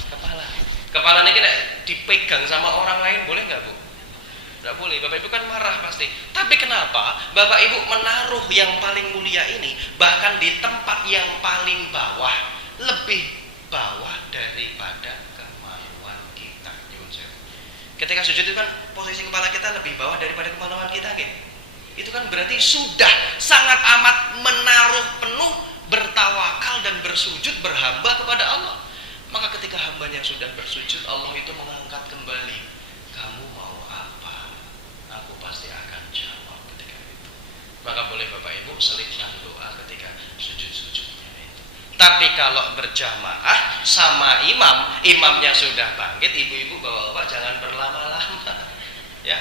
Kepala. Kepala ini kena dipegang sama orang lain boleh nggak Bu? Nggak boleh. Bapak Ibu kan marah pasti. Tapi kenapa Bapak Ibu menaruh yang paling mulia ini bahkan di tempat yang paling bawah, lebih bawah daripada kemaluan kita? Ketika sujud itu kan posisi kepala kita lebih bawah daripada kemaluan kita, gitu. Itu kan berarti sudah sangat amat menaruh penuh, bertawakal dan bersujud berhamba kepada Allah. Maka ketika hambanya sudah bersujud, Allah itu mengangkat kembali. Kamu mau apa? Aku pasti akan jawab ketika itu. Maka boleh Bapak Ibu selipkan doa ketika sujud-sujudnya itu. Tapi kalau berjamaah sama imam, imamnya sudah bangkit, ibu-ibu bapak-bapak jangan berlama-lama. Ya.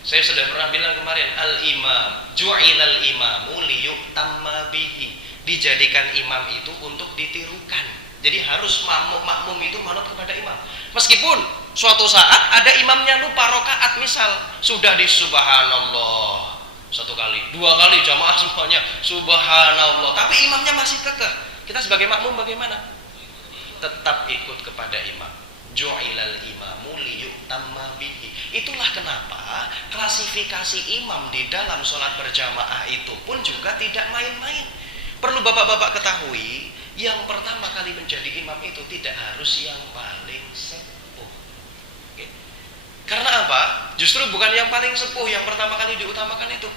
Saya sudah pernah bilang kemarin, al-imam ju'ilal imamu liyu'tamma bihi. Dijadikan imam itu untuk ditirukan. Jadi harus makmum itu manut kepada imam. Meskipun suatu saat ada imamnya lupa rakaat, misal sudah di subhanallah 1 kali, 2 kali jamaah semuanya subhanallah, tapi imamnya masih kekeh. Kita sebagai makmum bagaimana? Tetap ikut kepada imam. Ju'ilal imamu liyu'tamma bihi. Itulah kenapa klasifikasi imam di dalam sholat berjamaah itu pun juga tidak main-main. Perlu bapak-bapak ketahui, yang pertama kali menjadi imam itu tidak harus yang paling sepuh. Oke. Karena apa? Justru bukan yang paling sepuh yang pertama kali diutamakan itu.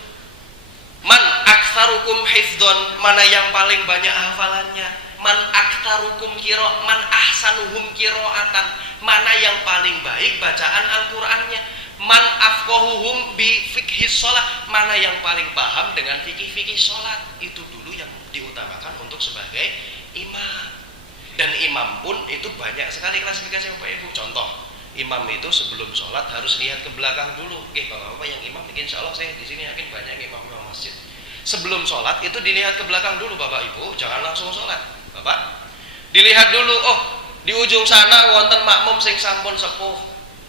Man aktsarukum hifdzon, mana yang paling banyak hafalannya. Man aktsarukum man ahsanuhum qiraatan, mana yang paling baik bacaan Al-Qur'annya. Man afqahuhum bi fiqhis shalah, mana yang paling paham dengan fikih-fikih salat. Itu dulu yang diutamakan untuk sebagai imam. Dan imam pun itu banyak sekali klasifikasi Bapak Ibu. Contoh, imam itu sebelum sholat harus lihat ke belakang dulu. Oke, bapak-bapak yang imam, insya Allah saya di sini yakin banyak imam-imam masjid. Sebelum sholat itu dilihat ke belakang dulu Bapak Ibu, jangan langsung sholat. Bapak, dilihat dulu. Oh, di ujung sana wonten makmum sing sampun sepuh.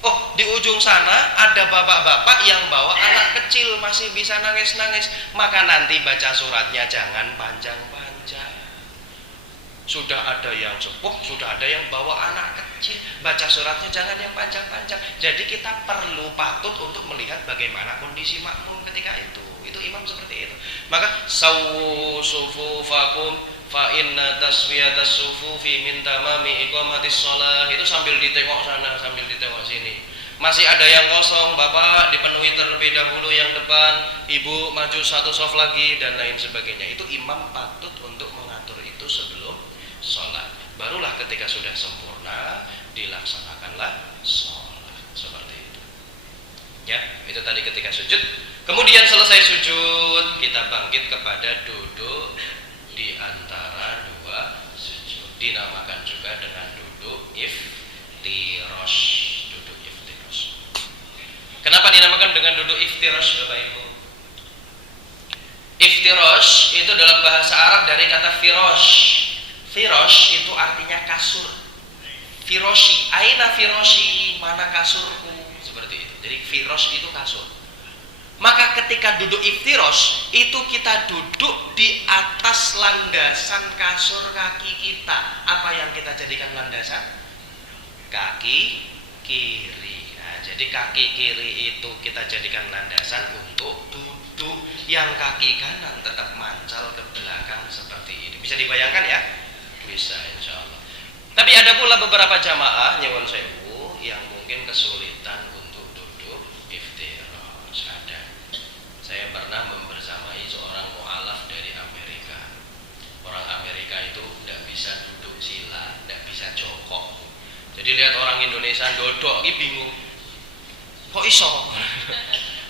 Oh, di ujung sana ada bapak-bapak yang bawa anak kecil masih bisa nangis-nangis. Maka nanti baca suratnya jangan panjang-panjang. Sudah ada yang sepuh, sudah ada yang bawa anak kecil. Baca suratnya jangan yang panjang-panjang. Jadi kita perlu patut untuk melihat bagaimana kondisi makmum ketika itu. Itu imam seperti itu. Maka sawu sufufakum fa inna taswiyatas sufufi min tamami iqamatis shalah. Itu sambil ditengok sana, sambil ditengok sini. Masih ada yang kosong, Bapak dipenuhi terlebih dahulu yang depan, Ibu maju satu soft lagi dan lain sebagainya. Itu imam patut untuk mengatur itu sebelum sholat. Barulah ketika sudah sempurna dilaksanakanlah sholat seperti itu. Ya, itu tadi ketika sujud. Kemudian selesai sujud kita bangkit kepada duduk di antara dua sujud. Dinamakan juga dengan duduk iftirash. Duduk iftirash. Kenapa dinamakan dengan duduk iftirash, Bapak Ibu? Iftirash itu dalam bahasa Arab dari kata firash. Firosh itu artinya kasur. Firoshi, aina firoshi, mana kasurku, seperti itu. Jadi firosh itu kasur. Maka ketika duduk iftirosh, itu kita duduk di atas landasan kasur kaki kita. Apa yang kita jadikan landasan? Kaki kiri. Nah, jadi kaki kiri itu kita jadikan landasan untuk duduk. Yang kaki kanan tetap mancal ke belakang seperti ini. Bisa dibayangkan ya? Bisa, insya Allah. Tapi ada pula beberapa jamaah nyewon sewu yang mungkin kesulitan untuk duduk iftirash. Ada. Saya pernah membersamai seorang mu'alaf dari Amerika. Orang Amerika itu tidak bisa duduk sila, tidak bisa jongkok. Jadi lihat orang Indonesia dodok, ini bingung. Kok iso?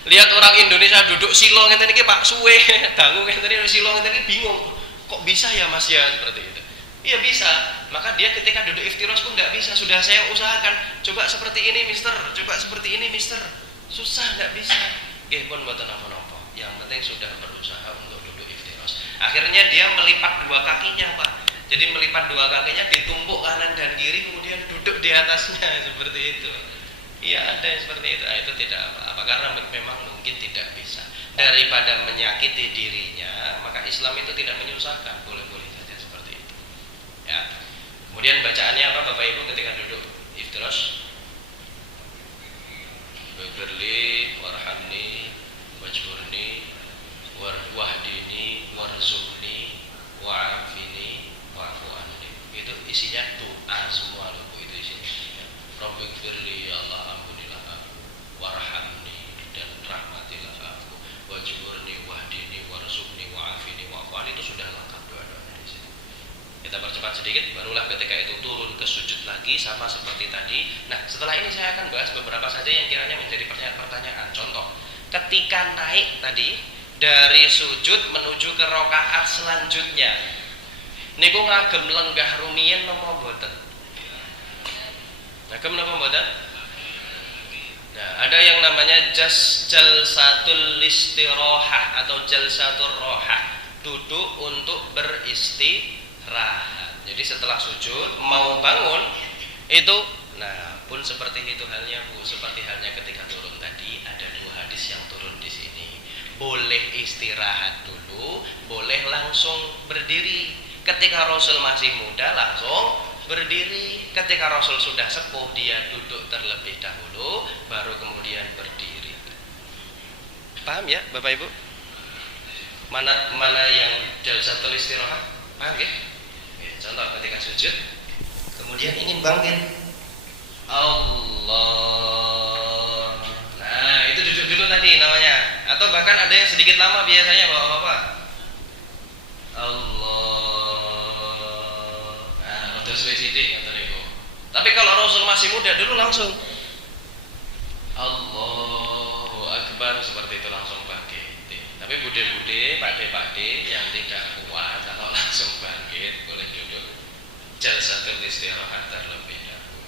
Lihat orang Indonesia duduk silo ngeten iki Pak suwe, dangu ngeten iki silo ngeten iki bingung. Kok bisa ya Mas ya seperti itu? Iya bisa, maka dia ketika duduk iftirash pun nggak bisa. Sudah saya usahakan, coba seperti ini mister, coba seperti ini mister, susah nggak bisa. Pun buat apa-apa. Yang penting sudah berusaha untuk duduk iftirash. Akhirnya dia melipat dua kakinya Pak. Jadi melipat dua kakinya, ditumpuk kanan dan kiri, kemudian duduk di atasnya seperti itu. Iya ada yang seperti itu. Nah, itu tidak apa-apa karena memang mungkin tidak bisa. Daripada menyakiti dirinya, maka Islam itu tidak menyusahkan, boleh-boleh saja seperti itu. Ya. Kemudian bacaannya apa Bapak Ibu ketika duduk iftirash? Waghfirli warhamni wajburni wahdini warzuqni wa'afini wa'fu anni. Itu isinya doa semua loh, itu isinya. Rabbighfirli, ya Allah ampunilah aku, warhamni dan rahmatilah aku, wajburni wahdini warzuqni wa'afini wa'fu anni. Itu sudah lengkap doa-doanya di sini. Kita percepat sedikit, barulah ketika itu turun ke sujud lagi sama seperti tadi. Nah, setelah ini saya akan bahas beberapa saja yang kiranya menjadi pertanyaan. Contoh, ketika naik tadi dari sujud menuju ke rakaat selanjutnya, niku ngagem lenggah rumiyin napa mboten? Ngagem napa mboten? Nah, ada yang namanya jalsatul istirahah atau jalsatur rohah, duduk untuk beristirahat. Jadi setelah sujud mau bangun itu, nah pun seperti itu halnya Bu, seperti halnya ketika turun tadi ada dua hadis yang turun di sini. Boleh istirahat dulu, boleh langsung berdiri. Ketika Rasul masih muda langsung berdiri. Ketika Rasul sudah sepuh dia duduk terlebih dahulu, baru kemudian berdiri. Paham ya Bapak Ibu? Mana yang jalsatul istirahat? Paham ya? Contoh ketika sujud, kemudian ingin bangkit, Allah. Nah itu duduk dulu tadi namanya. Atau bahkan ada yang sedikit lama biasanya bapak-bapak. Allah. Nah udah suwe sidik kata niku. Tapi kalau Rasul masih muda dulu langsung Allahu Akbar seperti itu langsung bangkit. Tapi bude-bude, pakde-pakde yang tidak kuat kalau langsung bangkit boleh duduk jalsatul istirahat terlebih dahulu.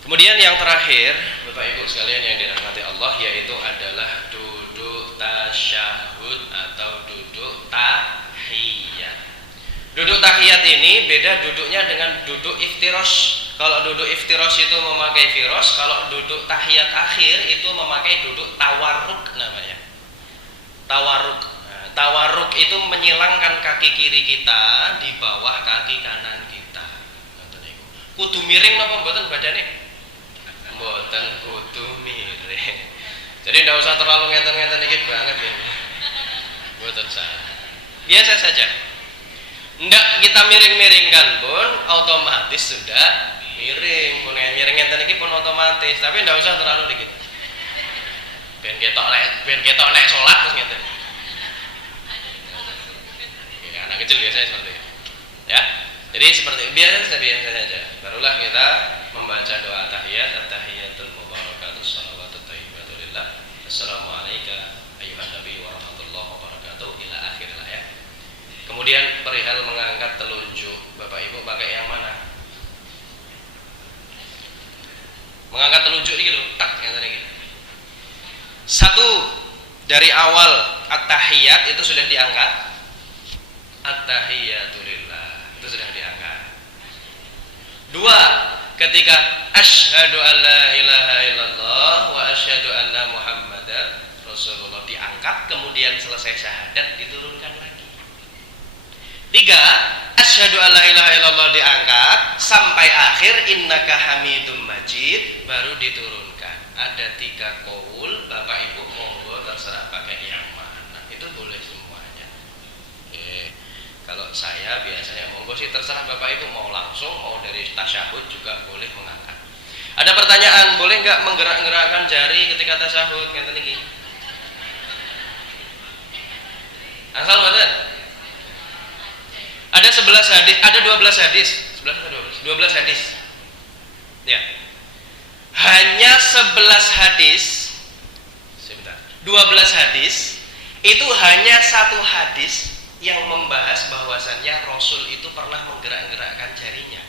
Kemudian yang terakhir, Bapak Ibu sekalian yang dirahmati Allah, yaitu adalah duduk tasyahud atau duduk tahiyat. Duduk tahiyat ini beda duduknya dengan duduk iftirash. Kalau duduk iftirash itu memakai firash, kalau duduk tahiyat akhir itu memakai duduk tawarruk namanya. Tawarruk. Nah, tawarruk itu menyilangkan kaki kiri kita di bawah kaki kanan kita. Kudu miring napa mboten badane? Mboten kudu miring. Jadi tidak usah terlalu ngeten-ngeten dikit banget ya. Mboten salah. Biasa saja. Ndak kita miring-miringkan pun otomatis sudah miring. Pun miring ngeten iki pun otomatis, tapi ndak usah terlalu dikit. Ben ketok nek salat terus ngeten. Ya, anak kecil biasanya seperti itu. Ya. Jadi seperti biasa saja. Barulah kita membaca doa tahiyatul mubarakatus shalawatut thayyibatul lillah. Assalamualaikum ayuhan nabi wa rahmatullahi wabarakatuh ila akhir ayat. Kemudian perihal mengangkat telunjuk, Bapak Ibu pakai yang mana? Mengangkat telunjuk ini lho, tak yang tadi gitu. Satu, dari awal at-tahiyat itu sudah diangkat. At-tahiyatulillah itu sudah diangkat. Dua, ketika asyhadu an la ilaha illallah wa asyhadu anna muhammadar rasulullah diangkat, kemudian selesai syahadat diturunkan lagi. Tiga, asyhadu an la ilaha illallah diangkat sampai akhir innaka hamidum majid baru diturunkan. Ada 3 qaul, Bapak Ibu monggo terserah pakai yang mana. Itu boleh semuanya. Kalau saya biasanya monggo sih terserah Bapak Ibu mau langsung mau dari tasyahud juga boleh mengangkat. Ada pertanyaan, boleh nggak menggerak-gerakkan jari ketika tasyahud? Ngeten iki. Asal mboten? Ada 11 hadis, ada 12 hadis. 11 atau 12? 12 hadis. Ya. Hanya 11 hadis. Sebentar. 12 hadis itu hanya satu hadis yang membahas bahwasannya Rasul itu pernah menggerak-gerakkan jarinya.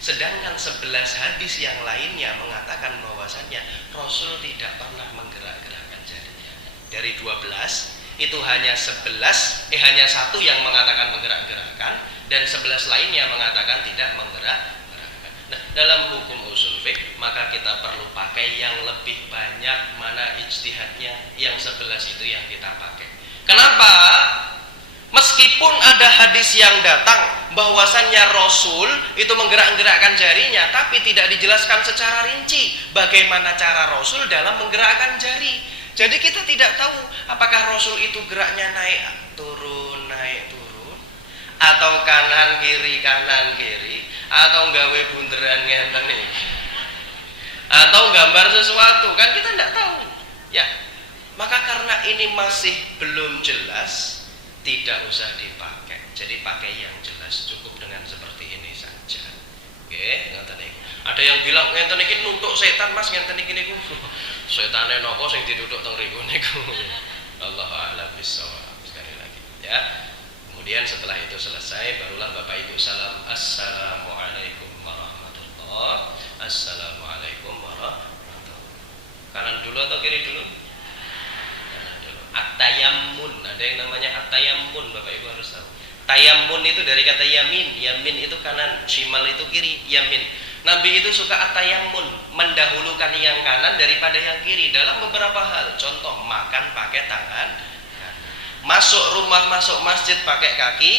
Sedangkan 11 hadis yang lainnya mengatakan bahwasannya Rasul tidak pernah menggerak-gerakkan jarinya. Dari 12 itu hanya hanya satu yang mengatakan menggerak-gerakkan dan 11 lainnya mengatakan tidak menggerak-gerakkan. Nah, dalam hukum usul fiqh maka kita perlu pakai yang lebih banyak, mana ijtihadnya, yang 11 itu yang kita pakai. Kenapa? Meskipun ada hadis yang datang bahwasannya Rasul itu menggerak-gerakkan jarinya, tapi tidak dijelaskan secara rinci bagaimana cara Rasul dalam menggerakkan jari. Jadi kita tidak tahu apakah Rasul itu geraknya naik turun, atau kanan kiri, atau gawe bunderan ngenten iki, atau gambar sesuatu, kan kita tidak tahu. Ya, maka karena ini masih belum jelas, tidak usah dipakai. Jadi pakai yang jelas, cukup dengan seperti ini saja. Oke, ngeten iki. Ada yang bilang ngenten iki nutuk setan Mas, ngenten iki niku. Setane napa sing diduduk teng riku niku. Allahu a'lam bissawab. Sekali lagi, ya. Kemudian setelah itu selesai barulah Bapak Ibu salam. Assalamualaikum warahmatullahi. Assalamualaikum warahmatullahi. Kanan dulu atau kiri dulu? At-tayammun, ada yang namanya at-tayammun, Bapak Ibu harus tahu. Tayammun itu dari kata yamin, yamin itu kanan, shimal itu kiri, yamin. Nabi itu suka at-tayammun, mendahulukan yang kanan daripada yang kiri dalam beberapa hal. Contoh, makan pakai tangan, masuk rumah, masuk masjid pakai kaki.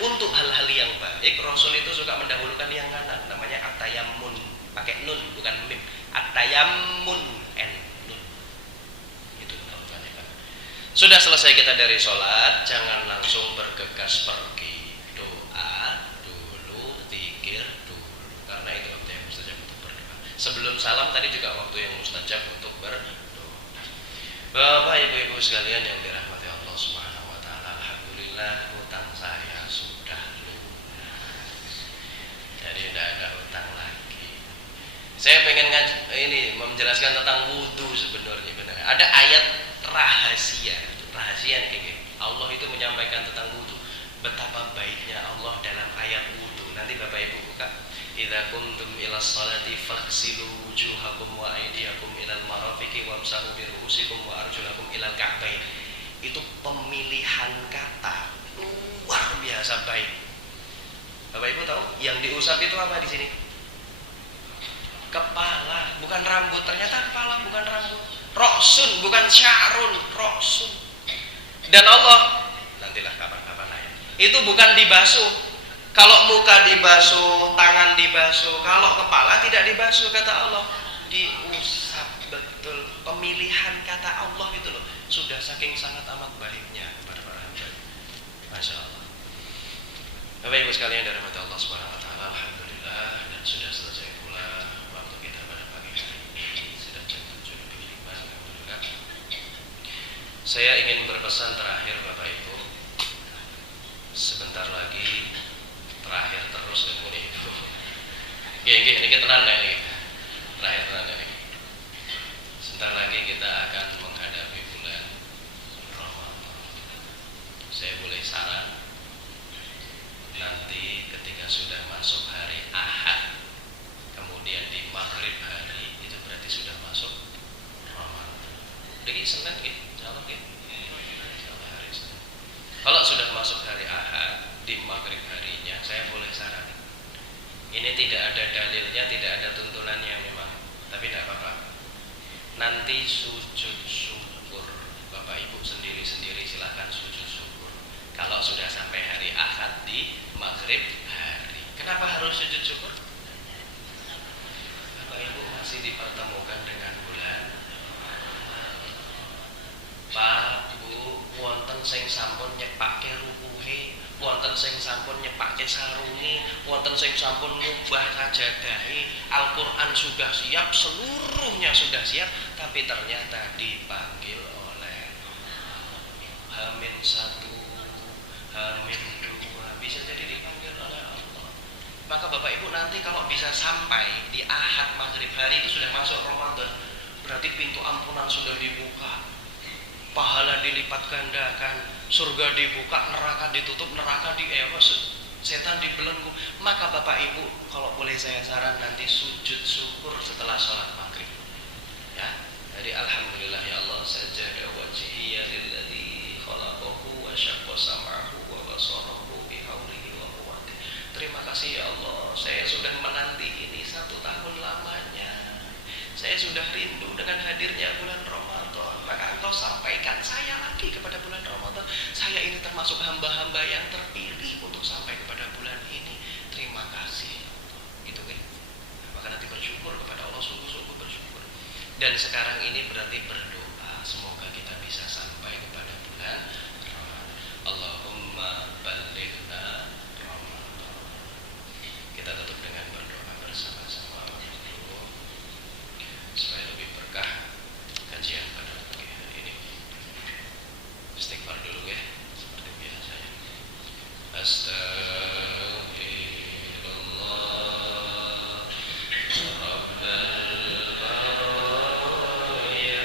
Untuk hal-hal yang baik, Rasul itu suka mendahulukan yang kanan, namanya at-tayammun, pakai nun bukan mim. At-tayammun, nun. Sudah selesai kita dari sholat, jangan langsung bergegas pergi. Doa dulu, zikir dulu, karena itu waktu yang mustajab untuk berdoa. Sebelum salam tadi juga waktu yang mustajab untuk berdoa. Bapak ibu-ibu sekalian yang dirahmati Allah Subhanahu wa taala, alhamdulillah hutang saya sudah lunas. Jadi tidak ada hutang lagi. Saya pengen menjelaskan tentang wudu sebenarnya. Ada ayat rahasia nih, Allah itu menyampaikan tentang wudu. Betapa baiknya Allah dalam ayat wudu. Nanti Bapak Ibu buka. Idza kuntum ilas salati faghsilu wujuhakum wa aydiyakum ilal marafiqi wamsahu bi ru'usikum wa arjulakum ilal ka'bayn. Itu pemilihan kata luar biasa baik. Bapak Ibu tahu yang diusap itu apa di sini? Kepala, bukan rambut. Ternyata kepala bukan rambut. Roksun, bukan sya'run, roksun. Dan Allah, nantilah Itu bukan dibasuh. Kalau muka dibasuh, tangan dibasuh, kalau kepala tidak dibasuh, kata Allah, diusap betul. Pemilihan kata Allah itu loh, sudah saking sangat amat baiknya kepada para hamba. Masya Allah. Bapak Ibu sekalian dari rahmat Allah Subhanahu Wa Taala, alhamdulillah, dan sudah selesai pula waktu kita pada pagi hari ini. Sudah jam 7.05. Alhamdulillah. Saya ingin berpesan terakhir Bapak Ibu. Sebentar lagi terakhir terus kemudian Ibu. Ini kita tenang ya. Terakhir tenang ya. Sebentar lagi kita akan menghadapi bulan Ramadan. Saya boleh saran, nanti ketika sudah masuk hari Ahad, kemudian di maghrib hari, itu berarti sudah masuk Ramadan. Jadi Senin gitu, insyaallah gitu. Insyaallah hari Senin. Kalau sudah masuk hari Ahad, di maghrib harinya, saya boleh saran. Ini tidak ada dalilnya, tidak ada tuntunannya memang, tapi tidak apa-apa. Nanti sujud syukur, Bapak Ibu sendiri-sendiri silahkan sujud syukur. Kalau sudah sampai hari Ahad di maghrib hari, kenapa harus sujud syukur? Bapak Ibu masih dipertemukan dengan bulan. Pak Bu, wonten sing sampun nyepake rukuhe, wonten sing sampun nyepake sarunge, wonten sing sampun ngubah sajadahe, Al-Qur'an sudah siap, seluruhnya sudah siap, tapi ternyata dipanggil oleh Hamin 1, Hamin 2, bisa jadi dipanggil oleh Allah. Maka Bapak Ibu nanti kalau bisa sampai di Ahad maghrib hari itu sudah masuk Ramadan, berarti pintu ampunan sudah dibuka, pahala dilipat gandakan, surga dibuka, neraka ditutup, setan dibelenggu. Maka Bapak Ibu, kalau boleh saya saran, nanti sujud syukur setelah sholat maghrib. Ya, jadi alhamdulillah ya Allah, sajada wajhiya lilladzi khalaqahu wa syaqqa sam'ahu wa basarahu bihaulihi wa quwwatihi. Terima kasih ya Allah, saya sudah menanti ini 1 tahun lamanya. Saya sudah rindu dengan hadirnya bulan Ramadan. Maka Engkau sampaikan saya lagi kepada bulan Ramadan. Saya ini termasuk hamba-hamba yang terpilih untuk sampai kepada bulan ini. Terima kasih. Gitu kan? Maka nanti bersyukur kepada Allah, sungguh-sungguh bersyukur. Dan sekarang ini berarti berdoa, semoga kita bisa sampai kepada bulan Ramadan. Allahumma ballighna Ramadan. Kita tutup dengan berdoa bersama-sama dulu, supaya lebih berkah kajian pada pagi hari ini. Istighfar dulu ya, seperti biasa ya. Astaghfirullah. 'Rabbal baraya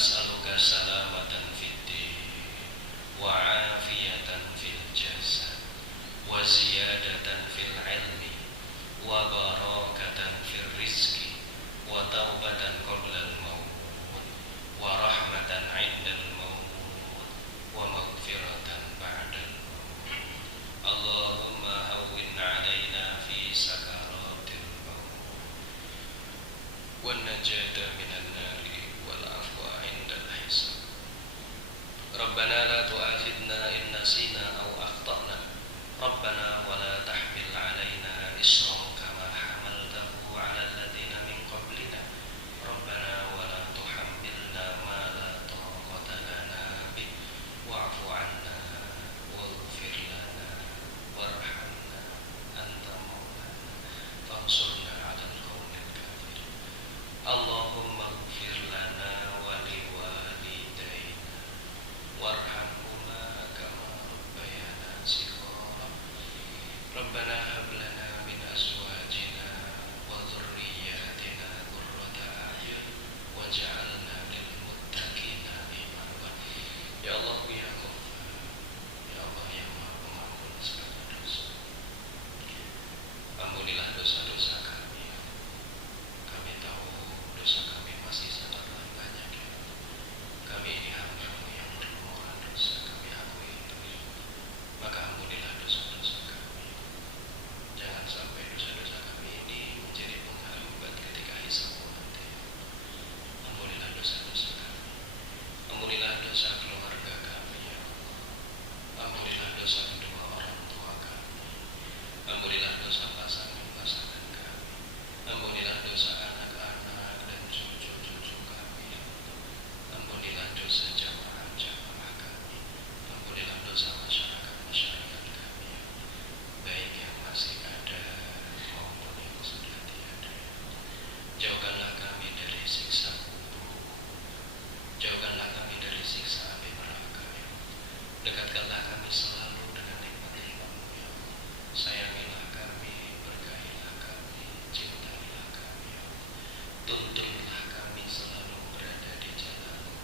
nas'aluka salamatan fid din wa afiyatan fil jasad wa ziyadatan fil ilmi wa barakatan fil rizqi wa taubatan qabla al maut wa rahmatan 'inda al maut wa maghfiratan ba'da al maut. Allahumma hawwin 'alaina fi sakaratil maut wan najata minan nari wal afwa 'inda al hisab. Rabbana la tu'akhidna in nasina aw akhtana. Rabbana wa la tahmil 'alaina isran kama hamaltahu 'ala alladhina min qablina. Rabbana wa la tuhammilna ma la taqata lana bih wa'fu 'anna waghfir lana warhamna anta maulana fansurna 'alal qaumil kafirin. Allahumma ighfir lana wa liwalidayna warhamhuma kama rabbayana shighara. Rabbana hab lana min azwajina wa dhurriyyatina qurrata a'yun waj'alna lil muttaqina imama. Ya Allah ya Ghaffar, ya Allah yang Maha Pengampun segala dosa, ampunilah dosa-dosa kami. Kami tahu dosa kami masih sangatlah banyak. Kami ini hamba-Mu yang berlumuran dosa, kami akui itu. Maka ampunilah dosa-dosa kami. Jangan sampai dosa-dosa kami ini menjadi penghambat ketika hisab nanti. Ampunilah dosa-dosa kami. Ampunilah dosa keluarga kami, ya Allah. Ampunilah dosa kedua orang tua kami. Ampunilah dosa pasangan-pasangan kami. Ampunilah dosa anak-anak dan cucu-cucu kami, ya Allah. Ampunilah dosa jamaah-jamaah kami. Ampunilah dosa masyarakat-masyarakat kami, ya Allah. Baik yang masih ada maupun yang sudah tiada. Jauhkanlah kami dari siksa kubur. Jauhkanlah kami dari siksa api neraka, ya Allah. Dekatkanlah kami selalu dengan nikmat-nikmat-Mu, ya Allah. Sayangilah kami, berkahilah kami, cintailah kami, ya Allah. Tuntunlah kami selalu berada di jalan-Mu.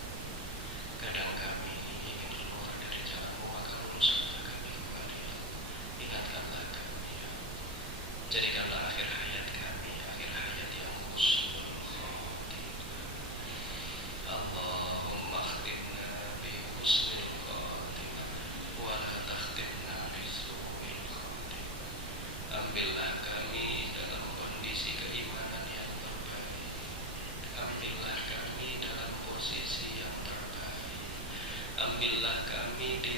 Kadang kami ingin keluar dari jalan-Mu, maka luruskanlah kami kembali, ya Allah. Ingatkanlah kami, ya Allah. Jadikanlah akhir hayat kami akhir hayat yang husnul khatimah. Allahumma akhtimna bi husnil khatimah wa la takhtimna bi su'il khatimah. Ambillah kami dalam kondisi keimanan yang terbaik. Ambillah kami dalam posisi yang terbaik. Ambillah kami di